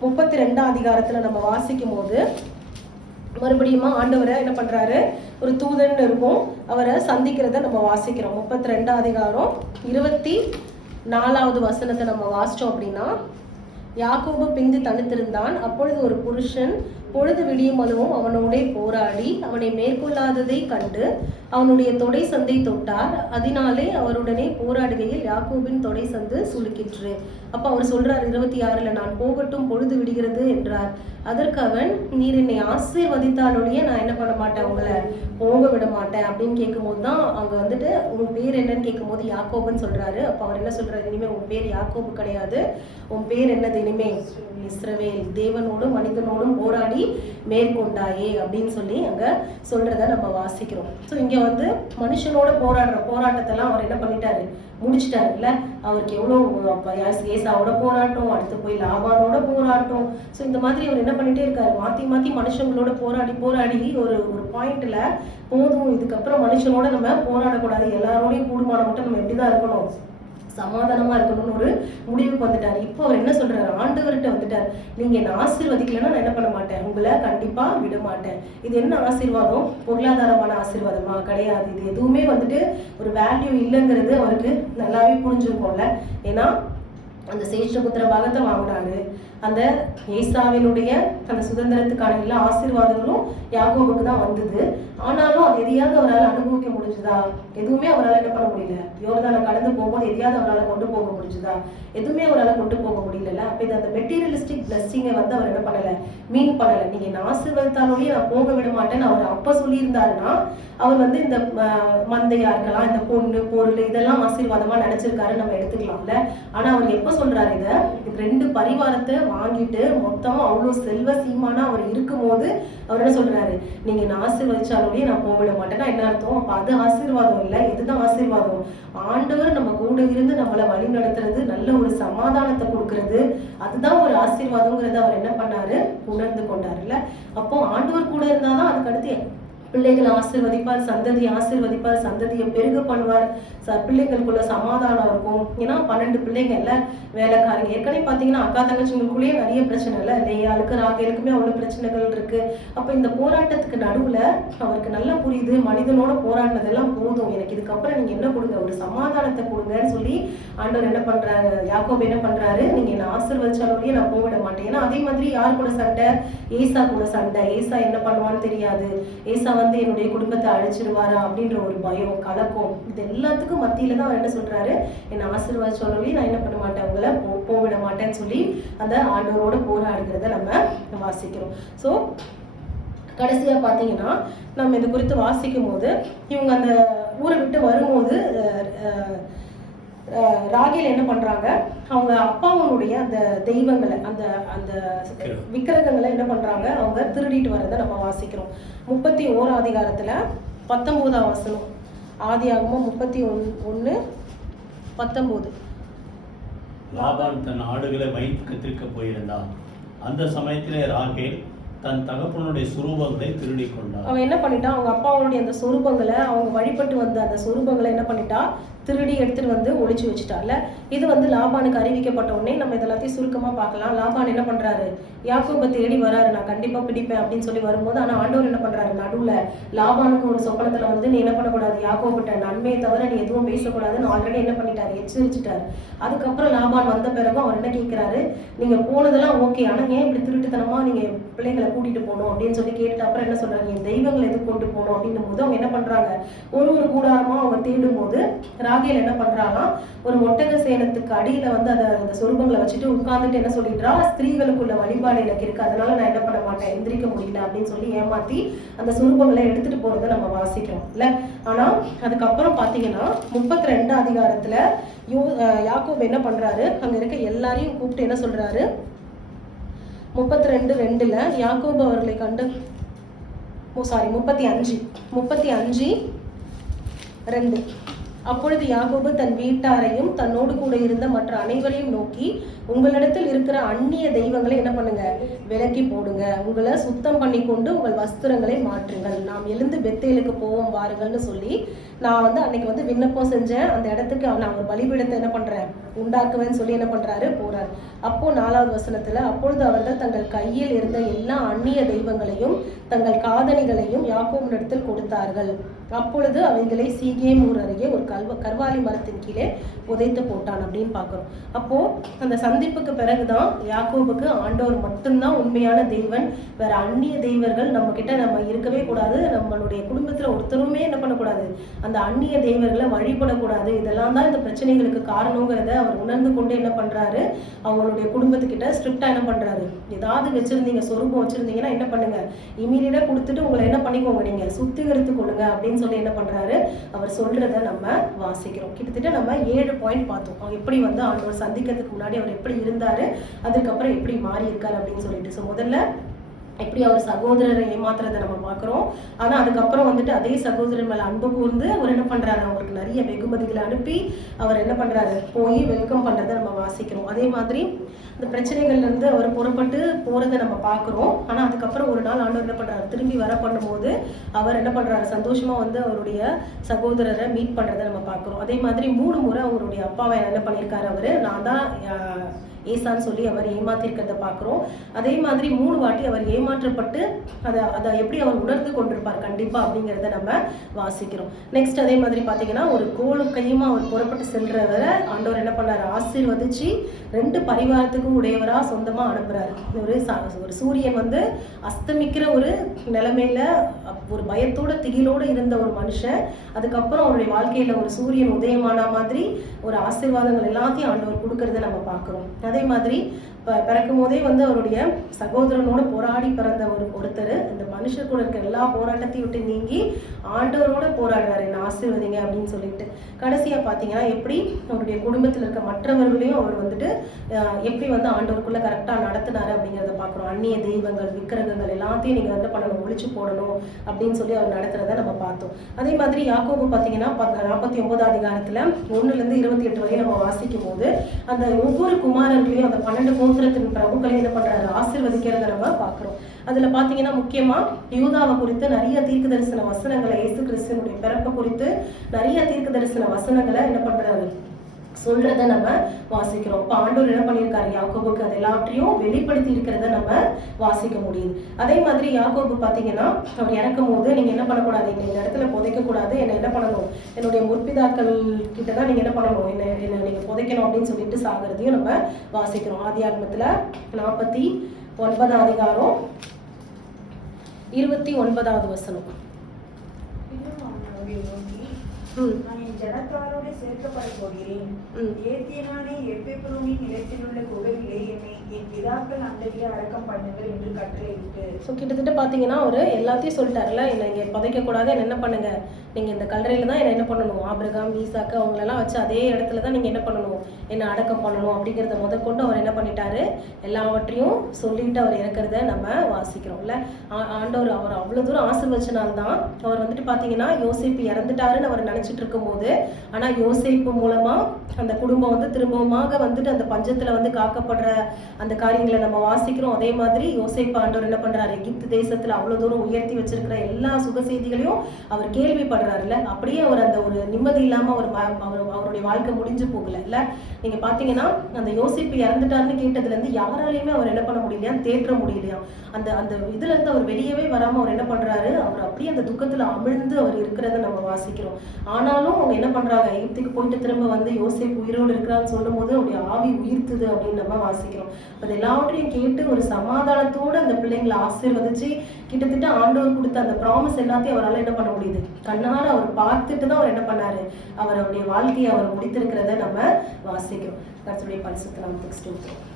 32ஆம் அதிகாரத்துல நம்ம வாசிக்கும் போது மறுபடியும் ஆண்டவரை என்ன பண்றாரு, ஒரு தூதன் இருக்கும், அவரை சந்திக்கிறத நம்ம வாசிக்கிறோம். 32ஆம் அதிகாரம் 24வது வசனத்தை நம்ம வாசிச்சோம் அப்படின்னா, யாக்கோபு பிந்து தனித்திருந்தான். அப்பொழுது ஒரு புருஷன் பொழுது விடியும் அளவும் அவனோட போராடி அவனை மேற்கொள்ளாததை கண்டு அவனுடைய தொடை சந்தை தொட்டார். அதனாலே அவருடனே போராடுகையில் யாக்கோபின் தொடை சந்து சுளுக்கிற்று. அப்ப அவர் சொல்றார் 26ல, நான் போகட்டும், பொழுது விடுகிறது என்றார். அதற்கு அவன், நீர் என்னை ஆசீர்வதித்தாலுடைய நான் என்ன பண்ண மாட்டேன், உங்களை போக விட மாட்டேன் அப்படின்னு கேட்கும்போது தான் அங்க வந்துட்டு உன் பேர் என்னன்னு கேட்கும்போது யாக்கோபுன்னு சொல்றாரு. அப்ப அவர் என்ன சொல்றாரு, இனிமே உன் பேர் யாக்கோபு கிடையாது, உன் பேர் என்னது இனிமே இஸ்ரவேல், தேவனோடும் மனிதனோடும் போராடி மேற்கொண்டாயே அப்படின்னு சொல்லி அங்க சொல்றத நம்ம வாசிக்கிறோம். ஸோ இங்க வந்து மனுஷனோட போராடுற போராட்டத்தெல்லாம் அவர் என்ன பண்ணிட்டாரு, முடிச்சிட்டாரு இல்ல. அவருக்கு எவ்வளோ ஏசாவோட போராட்டம், அடுத்து போய் லாபானோட போராட்டம். ஸோ இந்த மாதிரி அவர் என்ன பண்ணிட்டே இருக்காரு, மாத்தி மாத்தி மனுஷங்களோட போராடி போராடி ஒரு பாயிண்ட்ல போதும், இதுக்கப்புறம் மனுஷனோட நம்ம போராடக்கூடாது, எல்லாரோடையும் கூடுமானம் மட்டும் நம்ம எப்படிதான் இருக்கணும், சமாதானமா இருக்கணும்னு ஒரு முடிவுக்கு வந்துட்டாரு. இப்போ அவர் என்ன சொல்றாரு, ஆண்டவர்கிட்ட வந்துட்டார், நீங்க என்ன ஆசீர்வதிக்கலன்னா நான் என்ன பண்ண மாட்டேன், உங்களை கண்டிப்பா விட மாட்டேன். இது என்ன ஆசீர்வாதம், பொருளாதாரமான ஆசீர்வாதமா கிடையாது. இது எதுவுமே வந்துட்டு ஒரு வேல்யூ இல்லைங்கிறது அவருக்கு நல்லாவே புரிஞ்சுருக்கோம்ல. ஏன்னா அந்த சேஷ்டபுத்திர பாகத்தை வாங்கினாரு, அந்த ஏசாவினுடைய அந்த சுதந்திரத்துக்கான எல்லா ஆசீர்வாதங்களும் யாக்கோபுக்கு தான் வந்தது. ஆனாலும் அது எதையாவது அவரால் அனுபவிக்க முடிஞ்சுதா, எதுவுமே அவரால் என்ன பண்ண முடியல. யோர்தானை கடந்து போகும்போது எதையாவது அவரால் கொண்டு போக முடிஞ்சுதா, எதுவுமே அவரால் கொண்டு போக முடியல. அப்ப இது அந்த மெட்டீரியலிஸ்டிக் பிளஸ்ஸிங்கை வந்து அவர் என்ன பண்ணல, மீன் பண்ணல. நீங்க என்ன ஆசீர்வதித்தாலோடய நான் போக விட மாட்டேன்னு அவர் அப்ப சொல்லியிருந்தாருன்னா அவர் வந்து இந்த மந்தையா இருக்கலாம், இந்த பொண்ணு பொருள் இதெல்லாம் ஆசீர்வாதமா நினைச்சிருக்காரு நம்ம எடுத்துக்கலாம்ல. ஆனா அவர் எப்ப சொல்றாரு, இத 2 பரிவாரத்தை வாங்கிட்டு மொத்தமா அவ்வளவு செல்வ சீமானா அவர் இருக்கும் போது அவர் என்ன சொல்றாரு, நீங்க என்ன ஆசீர்வதிச்சாலோடய நான் போக விட மாட்டேன்னா என்ன அர்த்தம், அப்ப அது ஆசீர்வாதம் இல்லை. இதுதான் ஆசீர்வாதம், ஆண்டவர் நம்ம கூட இருந்து நம்மளை வழி நடத்துறது, நல்ல ஒரு சமாதானத்தை கொடுக்கறது, அதுதான் ஒரு ஆசீர்வாதம்ங்கிறத அவர் என்ன பண்ணாரு, உணர்ந்து கொண்டாருல்ல. அப்போ ஆண்டவர் கூட இருந்தாதான் அதுக்கு அடுத்து பிள்ளைகளை ஆசீர்வதிப்பார், சந்ததியை ஆசீர்வதிப்பார், சந்ததியை பெருக பண்ணுவார், பிள்ளைங்களுக்குள்ள சமாதானம் இருக்கும். ஏன்னா 12 பிள்ளைங்க இல்ல, வேலைக்காரங்க. ஏற்கனவே பாத்தீங்கன்னா அக்கா தங்கச்சிங்களுக்குள்ளேயே நிறைய பிரச்சனை இல்ல, லேயாளுக்கு ராகேலுக்குமே அவ்வளவு பிரச்சனைகள் இருக்கு. அப்ப இந்த போராட்டத்துக்கு நடுவுல அவருக்கு நல்லா புரியுது, மனிதனோட போராடினதெல்லாம் போதும், எனக்கு இதுக்கப்புறம் நீங்க என்ன கொடுங்க, ஒரு சமாதானத்தை கொடுங்கன்னு சொல்லி ஆண்டவர் என்ன பண்றாரு, யாக்கோபு என்ன பண்றாரு, நீங்க என்ன ஆசீர்வதிச்சாலோடய நான் போவிட மாட்டேன். ஏன்னா அதே மாதிரி யார் கூட சண்டை, ஏசா கூட சண்டை. ஏசா என்ன பண்ணுவான்னு தெரியாது, ஏசா வந்து என்னுடைய குடும்பத்தை அழிச்சிருவாரா அப்படின்ற ஒரு பயம், கலக்கம், இது எல்லாத்துக்கும் மத்தியில தான் அவர் என்ன சொல்றாரு, என்ன ஆசீர்வாதம் நான் என்ன பண்ண மாட்டேன், உங்களை போவிட மாட்டேன்னு சொல்லி அந்த ஆண்டவரோட போராடுகிறத நம்ம வாசிக்கிறோம். ஸோ கடைசியா பாத்தீங்கன்னா நம்ம இது குறித்து வாசிக்கும் போது இவங்க அந்த ஊரை விட்டு வரும்போது ராகேல் என்ன பண்றாங்க, அவங்க அப்பாவுடைய அந்த தெய்வங்களை, அந்த அந்த விக்கிரகங்களை என்ன பண்றாங்க, அவங்க திருடிட்டு வரதை நம்ம வாசிக்கிறோம். 31ஆம் அதிகாரத்துல 19ஆம் வசனம், ஆதியாகமம் 31:19. லாபான் தன் ஆடுகளை வயிற்று கத்திரிக்க போயிருந்தான். அந்த சமயத்திலே ராகேல் தன் தகப்பனுடைய சுரூபங்களை திருடி கொண்டார். அவன் என்ன பண்ணிட்டான், அவங்க அப்பாவுடைய அந்த சொரூபங்களை, அவங்க வழிபட்டு வந்த அந்த சொரூபங்களை என்ன பண்ணிட்டா, திருடி எடுத்துட்டு வந்து ஒளிச்சு வச்சுட்டால. இது வந்து லாபானுக்கு அறிவிக்கப்பட்ட உடனே நம்ம இதெல்லாத்தையும் சுருக்கமா பார்க்கலாம். லாபான் என்ன பண்றாரு, யாக்கோபை தேடி வராரு, நான் கண்டிப்பா பிடிப்பேன் அப்படின்னு சொல்லி வரும்போது, ஆனா ஆண்டவர் என்ன பண்றாரு, நடுவுல லாபானுக்கு ஒரு சொப்பனத்துல வந்து நீ என்ன பண்ணக்கூடாது, யாக்கோபிட்ட நன்மையை தவிர நீ எதுவும் பேசக்கூடாதுன்னு ஆல்ரெடி என்ன பண்ணிட்டாரு, எச்சரிச்சுட்டாரு. அதுக்கப்புறம் லாபான் வந்த பிறகு அவர் என்ன கேட்கிறாரு, நீங்க போனதெல்லாம் ஓகே, ஆனா ஏன் இப்படி திருட்டுத்தனமா நீங்க பிள்ளைங்களை கூட்டிட்டு போகணும் அப்படின்னு சொல்லி கேட்டு அப்புறம் என்ன சொல்றாங்க, என் தெய்வங்களை எது கொண்டு போகணும் அப்படின்னும் போது அவங்க என்ன பண்றாங்க, ஒரு கூடாரமா அவங்க தேடும் போது ராகேல் என்ன பண்றாங்கன்னா ஒரு ஒட்டக சேனத்துக்கு அடியில வந்து அந்த சொரூபங்களை வச்சுட்டு உட்கார்ந்துட்டு என்ன சொல்லிடுறா, ஸ்திரீகளுக்குள்ள வழிபாடு எனக்கு இருக்கு, அதனால நான் என்ன பண்ண மாட்டேன், எந்திரிக்க முடியல அப்படின்னு சொல்லி ஏமாத்தி அந்த சொரூபங்களை எடுத்துட்டு போறதை நம்ம வாசிக்கிறோம் இல்ல. ஆனா அதுக்கப்புறம் பாத்தீங்கன்னா 32 அதிகாரத்துல யாக்கோபு என்ன பண்றாரு, அங்க இருக்க எல்லாரையும் கூப்பிட்டு என்ன சொல்றாரு, 32:2 யாக்கோபு அவர்களை கண்டு 35:2 அப்பொழுது யாக்கோபு தன் வீட்டாரையும் தன்னோடு கூட இருந்த மற்ற அனைவரையும் நோக்கி, உங்களிடத்தில் இருக்கிற அந்நிய தெய்வங்களை என்ன பண்ணுங்க, விலக்கி போடுங்க, உங்களை சுத்தம் பண்ணி கொண்டு உங்கள் வஸ்திரங்களை மாற்றுங்கள், நாம் எழுந்து பெத்தேலுக்கு போவோம் வாருங்கள்னு சொல்லி நான் வந்து அன்னைக்கு வந்து விண்ணப்பம் செஞ்சேன், அந்த இடத்துக்கு நான் ஒரு பலிபீடத்தை என்ன பண்றேன், உண்டாக்குவேன்னு சொல்லி என்ன பண்றாரு, போறார். அப்போ 4வது வசனத்துல, அப்பொழுது அவர்கள் தங்கள் கையில் இருந்த எல்லா அந்நிய தெய்வங்களையும் தங்கள் காதணிகளையும் யாக்கோபினிடத்தில் கொடுத்தார்கள். அப்பொழுது அவைகளை சீகேம் ஊர் அருகே ஒரு கர்வாலி மரத்தின் கீழே புதைத்து போட்டான் அப்படின்னு பாக்குறோம். அப்போ அந்த சந்திப்புக்கு பிறகுதான் யாக்கோபுக்கு ஆண்டவர் மட்டும்தான் உண்மையான தெய்வன், வேற அந்நிய தெய்வர்கள் நம்ம கிட்ட நம்ம இருக்கவே கூடாது, நம்மளுடைய குடும்பத்துல ஒருத்தருமே என்ன பண்ணக்கூடாது, அந்த அந்நிய தெய்வர்களை வழிபடக்கூடாது, இதெல்லாம் தான் இந்த பிரச்சனைகளுக்கு காரணங்கிறத அவர் உணர்ந்து கொண்டு என்ன பண்றாரு, அவங்களுடைய குடும்பத்துக்கிட்ட ஸ்ட்ரிக்டா என்ன பண்றாரு, ஏதாவது வச்சிருந்தீங்க, சொரூபம் வச்சிருந்தீங்கன்னா என்ன பண்ணுங்க, இமீடியட்டா கொடுத்துட்டு உங்களை என்ன பண்ணிக்கோங்க, நீங்க சுத்திகரித்து கொள்ளுங்க அப்படின்னு சொல்லி என்ன பண்றாரு, அவர் சொல்றத நம்ம வாசிக்கிறோம். கிட்டத்தட்ட நம்ம 7 பாயிண்ட் பார்த்தோம், அவங்க எப்படி வந்து ஆண்டவர் சந்திக்கிறதுக்கு முன்னாடி அவர் எப்படி இருந்தாரு, அதுக்கப்புறம் எப்படி மாறி இருக்காரு அப்படின்னு சொல்லிட்டு. ஸோ முதல்ல எப்படி அவர் சகோதரரை ஏமாத்துறதை நம்ம பார்க்குறோம். ஆனால் அதுக்கப்புறம் வந்துட்டு அதே சகோதரர் மேலே அன்பு கூர்ந்து அவர் என்ன பண்ணுறாரு, அவருக்கு நிறைய வெகுமதிகளை அனுப்பி அவர் என்ன பண்ணுறாரு, போய் வெல்கம் பண்ணுறதை நம்ம வாசிக்கிறோம். அதே மாதிரி இந்த பிரச்சனைகள்லேருந்து அவர் புறப்பட்டு போகிறத நம்ம பார்க்குறோம். ஆனால் அதுக்கப்புறம் ஒரு நாள் ஆண்டவர் என்ன பண்ணுறாரு, திரும்பி வர பண்ணும்போது அவர் என்ன பண்ணுறாரு, சந்தோஷமாக வந்து அவருடைய சகோதரரை மீட் பண்ணுறதை நம்ம பார்க்குறோம். அதே மாதிரி 3 முறை அவருடைய அப்பாவை என்ன பண்ணியிருக்காரு, அவர் நான் தான் ஏசான்னு சொல்லி அவர் ஏமாத்திருக்கிறத பார்க்குறோம். அதே மாதிரி 3 வாட்டி அவர் ஏமாற்றப்பட்டு அதை எப்படி அவர் உணர்ந்து கொண்டிருப்பார் கண்டிப்பா அப்படிங்கிறத நம்ம வாசிக்கிறோம். நெக்ஸ்ட் அதே மாதிரி பார்த்தீங்கன்னா ஒரு கோலும் கையுமா அவர் புறப்பட்டு செல்றவரை ஆண்டவர் என்ன பண்ணாரு, ஆசீர்வதிச்சு 2 பரிவாரத்துக்கும் உடையவரா சொந்தமா அனுப்புறாரு. ஒரு சூரியன் வந்து அஸ்தமிக்கிற ஒரு நிலைமையில ஒரு பயத்தோட திகிலோட இருந்த ஒரு மனுஷன், அதுக்கப்புறம் அவருடைய வாழ்க்கையில ஒரு சூரியன் உதயமான மாதிரி ஒரு ஆசீர்வாதங்கள் எல்லாத்தையும் ஆண்டவர் கொடுக்கறத நம்ம பார்க்கிறோம். அதே மாதிரி பிறக்கும் போதே வந்து அவருடைய சகோதரனோட போராடி பிறந்த ஒருத்தர் இந்த மனுஷர் கூட இருக்க எல்லா போராட்டத்தையும் விட்டு நீங்கி ஆண்டவரோட போராடுறாரு, என்ன ஆசீர்வதிங்க அப்படின்னு சொல்லிட்டு. கடைசியா பாத்தீங்கன்னா எப்படி அவருடைய குடும்பத்தில் இருக்க மற்றவர்களையும் அவர் வந்துட்டு எப்படி வந்து ஆண்டவருக்குள்ள கரெக்டா நடத்தினாரு அப்படிங்கிறத பாக்குறோம். அந்நிய தெய்வங்கள் விக்கிரகங்கள் எல்லாத்தையும் நீங்க வந்து பண்ணணும், ஒழிச்சு போடணும் அப்படின்னு சொல்லி அவர் நடத்துறத நம்ம பார்த்தோம். அதே மாதிரி யாக்கோபு பாத்தீங்கன்னா 49 அதிகாரத்துல 1-28 வரை நம்ம வாசிக்கும் போது அந்த ஒவ்வொரு குமாரர்களையும் அந்த 12 கோத்திரத்தின் பிரபுக்களை என்ன பண்றாரு, ஆசீர்வதிக்கிறத நம்ம பாக்குறோம். அதுல பாத்தீங்கன்னா முக்கியமா யூதாவை குறித்து நிறைய தீர்க்க தரிசன வசனங்களை, இயேசு கிறிஸ்துவினுடைய பிறப்பு குறித்து நிறைய தீர்க்க தரிசன வசனங்களை என்ன பண்றாரு, சொல்றத நம்ம வாசிக்கிறோம். இப்ப ஆண்டவர் என்ன பண்ணியிருக்காரு, யாக்கோபுக்கு அது எல்லாத்தையும் வெளிப்படுத்தி இருக்கிறத நம்ம வாசிக்க முடியுது. அதே மாதிரி யாக்கோபு பாத்தீங்கன்னா அவர் இறக்கும் போது நீங்க என்ன பண்ணக்கூடாது, இந்த இடத்துல புதைக்க கூடாது, என்ன பண்ணணும், என்னுடைய முற்பிதாக்கள் கிட்டதான் நீங்க என்ன பண்ணணும், என்ன நீங்க புதைக்கணும் அப்படின்னு சொல்லிட்டு சாகிறதையும் நம்ம வாசிக்கிறோம். ஆதியாகமத்துல 49 அதிகாரம் 29வது வசனம். நான் என் ஜனத்தாரோடு சேர்க்கப்பட போகிறேன். ஏத்தியனானே எப்பெப்ரோனின் நிலத்திலுள்ள குகையிலே என்னை என் பிதாக்கள் அந்தடியே அடக்கம் பண்ணுங்கள் என்று கட்டளையிட்டு. ஸோ கிட்டத்தட்ட பார்த்தீங்கன்னா அவர் எல்லாத்தையும் சொல்லிட்டாருல, என்னை இங்கே புதைக்கக்கூடாது, என்ன பண்ணுங்க, நீங்கள் இந்த கல்லறையில் தான் என்ன பண்ணணும், ஆபிரகாம் ஈசாக்கு அவங்களெல்லாம் வச்சு அதே இடத்துல தான் நீங்கள் என்ன பண்ணணும், என்ன அடக்கம் பண்ணணும் அப்படிங்கிறத முதற்கொண்டு அவர் என்ன பண்ணிட்டாரு, எல்லாவற்றையும் சொல்லிட்டு அவர் இறக்கிறத நம்ம வாசிக்கிறோம்ல. ஆண்டவர் அவர் அவ்வளோ தூரம் ஆசீர்வச்சனால்தான் அவர் வந்துட்டு பார்த்தீங்கன்னா யோசேப்பு இறந்துட்டாருன்னு அவர் நினச்சிட்டு இருக்கும்போது, ஆனால் யோசேப்பு மூலமா அந்த குடும்பம் வந்து திரும்பமாக வந்துட்டு அந்த பஞ்சத்துல வந்து காக்கப்படுற அந்த காரியங்களை நம்ம வாசிக்கிறோம். அதே மாதிரி யோசேப்பு ஆண்டவர் என்ன பண்றாரு, எகிப்து தேசத்துல அவ்வளவு தூரம் உயர்த்தி வச்சிருக்கிற எல்லா சுக செய்திகளையும் அவர் கேள்விப்படுறாருல்ல. அப்படியே அவர் அந்த ஒரு நிம்மதி இல்லாம அவருடைய வாழ்க்கை முடிஞ்சு போகல இல்ல. நீங்க பாத்தீங்கன்னா அந்த யோசேப்பு இறந்துட்டாருன்னு கேட்டதுல இருந்து யாராலையுமே அவர் என்ன பண்ண முடியலையா, தேற்ற முடியலையா. அந்த அந்த இதுல இருந்து அவர் வெளியவே வராம அவர் என்ன பண்றாரு, அவர் அப்படியே அந்த துக்கத்துல அமிழ்ந்து அவர் இருக்கிறத நம்ம வாசிக்கிறோம். ஆனாலும் அவங்க என்ன பண்றாங்க, எகிப்துக்கு போயிட்டு திரும்ப வந்து யோசேப்பு உயிரோடு இருக்கிறான்னு சொல்லும் போது அவருடைய ஆவி உயிர்த்துது அப்படின்னு நம்ம வாசிக்கிறோம். அது எல்லாவற்றையும் கேட்டு ஒரு சமாதானத்தோடு அந்த பிள்ளைங்களை ஆசீர்வதிச்சு கிட்டத்தட்ட ஆண்டவர் கொடுத்த அந்த ப்ராமிஸ் எல்லாத்தையும் அவரால் என்ன பண்ண முடியுது, கண்ணார அவர் பார்த்துட்டு தான் அவர் என்ன பண்ணாரு, அவருடைய வாழ்க்கையை அவர் முடித்திருக்கிறத நம்ம வாசிக்கிறோம். கர்த்தருடைய பரிசுத்த நாமத்துக்கு ஸ்தோத்திரம்.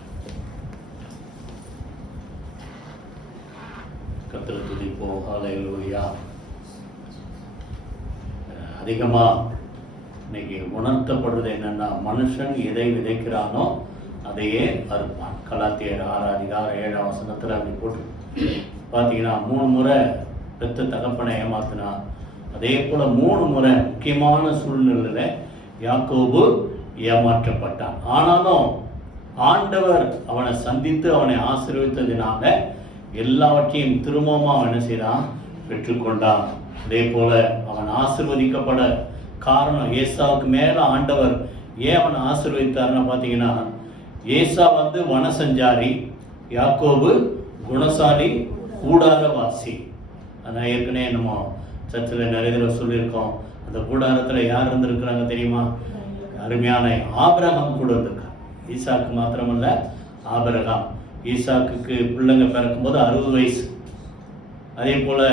கர்த்தரை துதிப்போம். ஹல்லேலூயா. அதிகமாக இன்னைக்கு உணர்த்தப்படுறது என்னன்னா, மனுஷன் எதை விதைக்கிறானோ அதையே அறுப்பான். கலாத்தியர் 6:7 அப்படி போட்டு பார்த்தீங்கன்னா 3 முறை பெத்த தகப்பனை ஏமாத்தினா, அதே போல் 3 முறை முக்கியமான சூழ்நிலையில் யாக்கோபு ஏமாற்றப்பட்டான். ஆனாலும் ஆண்டவர் அவனை சந்தித்து அவனை ஆசீர்வதித்ததினால எல்லாவற்றையும் திரும்பவும் அவன் என்ன செய்தான், பெற்றுக்கொண்டான். அதே போல அவன் ஆசீர்வதிக்கப்பட காரணம், ஏசாவுக்கு மேல ஆண்டவர் ஏன் அவனை ஆசீர்வதித்தார்னு பார்த்தீங்கன்னா, ஏசா வந்து வனசஞ்சாரி, யாக்கோபு குணசாலி, கூடாரவாசி. அதான் ஏற்கனவே நம்ம சர்ச்சில் நிறைய தடவை சொல்லியிருக்கோம். அந்த கூடாரத்தில் யார் இருந்திருக்கிறாங்க தெரியுமா? அருமையான ஆபிரகாம் கூட இருந்திருக்காங்க. ஈசாக்கு மாத்திரமல்ல, ஆபிரகாம். ஈசாக்குக்கு பிள்ளைங்க பிறக்கும்போது 60 வயசு. அதே போல்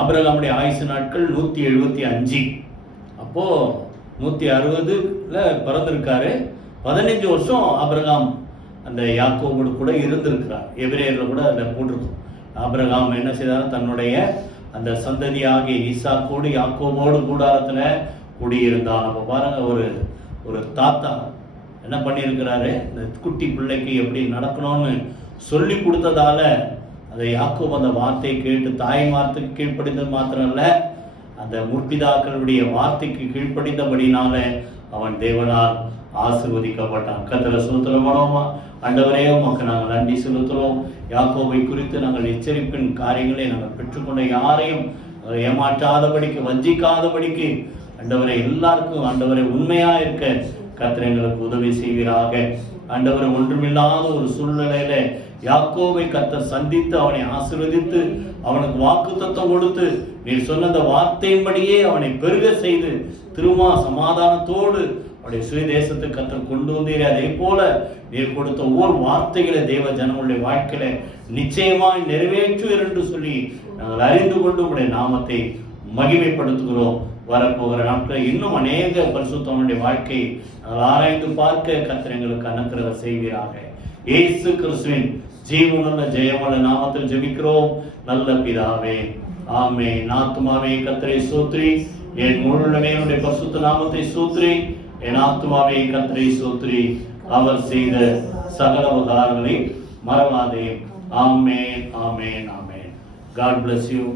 ஆபிரகாமுடைய ஆயுசு நாட்கள் 175. அப்போது 160ல் பிறந்திருக்காரு. 15 வருஷம் ஆபிரகாம் அந்த யாக்கோபோடு கூட இருந்திருக்கிறார். எபிரேயரில் கூட அதில் போட்டிருக்கோம். ஆபிரகாம் என்ன செய்தார், தன்னுடைய அந்த சந்ததியாகிய ஈசாக்கோடு யாக்கோபோடு கூடாரத்தில் குடியிருந்தான். அப்போ பாருங்கள், ஒரு தாத்தா என்ன பண்ணியிருக்கிறாரு, இந்த குட்டி பிள்ளைக்கு எப்படி நடக்கணும்னு சொல்லி கொடுத்ததால அதை யாக்கோபு அந்த வார்த்தையை கேட்டு தாய் வார்த்தைக்கு கீழ்ப்படிந்தது மாத்திரம் இல்லை, அந்த முற்பிதாக்களுடைய வார்த்தைக்கு கீழ்ப்படிந்தபடினால அவன் தேவனால் ஆசீர்வதிக்கப்பட்டான். கர்த்தரை ஸ்தோத்திரப்படுவோமா? ஆண்டவரே உமக்கு நாங்கள் நன்றி செலுத்துகிறோம். யாக்கோபை குறித்து நாங்கள் எச்சரிப்பின் காரியங்களை நாங்கள் பெற்றுக்கொண்ட யாரையும் ஏமாற்றாதபடிக்கு, வஞ்சிக்காதபடிக்கு ஆண்டவரை எல்லாருக்கும் ஆண்டவரை உண்மையாக இருக்க கர்த்தர் எங்களுக்கு உதவி செய்வீராக. ஆண்டவரை ஒன்றுமில்லாத ஒரு சூழ்நிலையில யாக்கோபை கர்த்தர் சந்தித்து அவனை ஆசீர்வதித்து அவனுக்கு வாக்குத்தத்தம் கொடுத்து நீர் சொன்ன அந்த வார்த்தையின்படியே அவனை பெருக செய்து திரும்ப சமாதானத்தோடு அவருடைய சுயதேசத்துக்கு கர்த்தர் கொண்டு வந்தீரே. அதே போல நீர் கொடுத்த ஒவ்வொரு வார்த்தைகளை தேவ ஜனங்களுடைய வாழ்க்கையில நிச்சயமாய் நிறைவேற்றுவீர் என்று சொல்லி நாங்கள் அறிந்து கொண்டு உங்களுடைய நாமத்தை மகிமைப்படுத்துகிறோம். வரப்போகிற நாட்களில் இன்னும் அநேக பரிசுத்தவனுடைய வாழ்க்கையை நாங்கள் ஆராய்ந்து பார்க்க கர்த்தர் எங்களுக்கு அனுக்கிரகம் செய்வீராக. இயேசு கிறிஸ்துவின் ஜீவனுள்ள ஜெயமுள்ள நாமத்தில் ஜெபிக்கிறோம் நல்ல பிதாவே, ஆமென். ஆத்துமாவே கர்த்தரை ஸ்தோத்திரி, என் முழுமே என்னுடைய பரிசுத்த நாமத்தை ஸ்தோத்திரி. என் ஆத்துமாவே கர்த்தரை ஸ்தோத்திரி, அவர் செய்த சகல உபகாரங்களை மறவாதே. ஆமென், ஆமென், ஆமென். God bless you.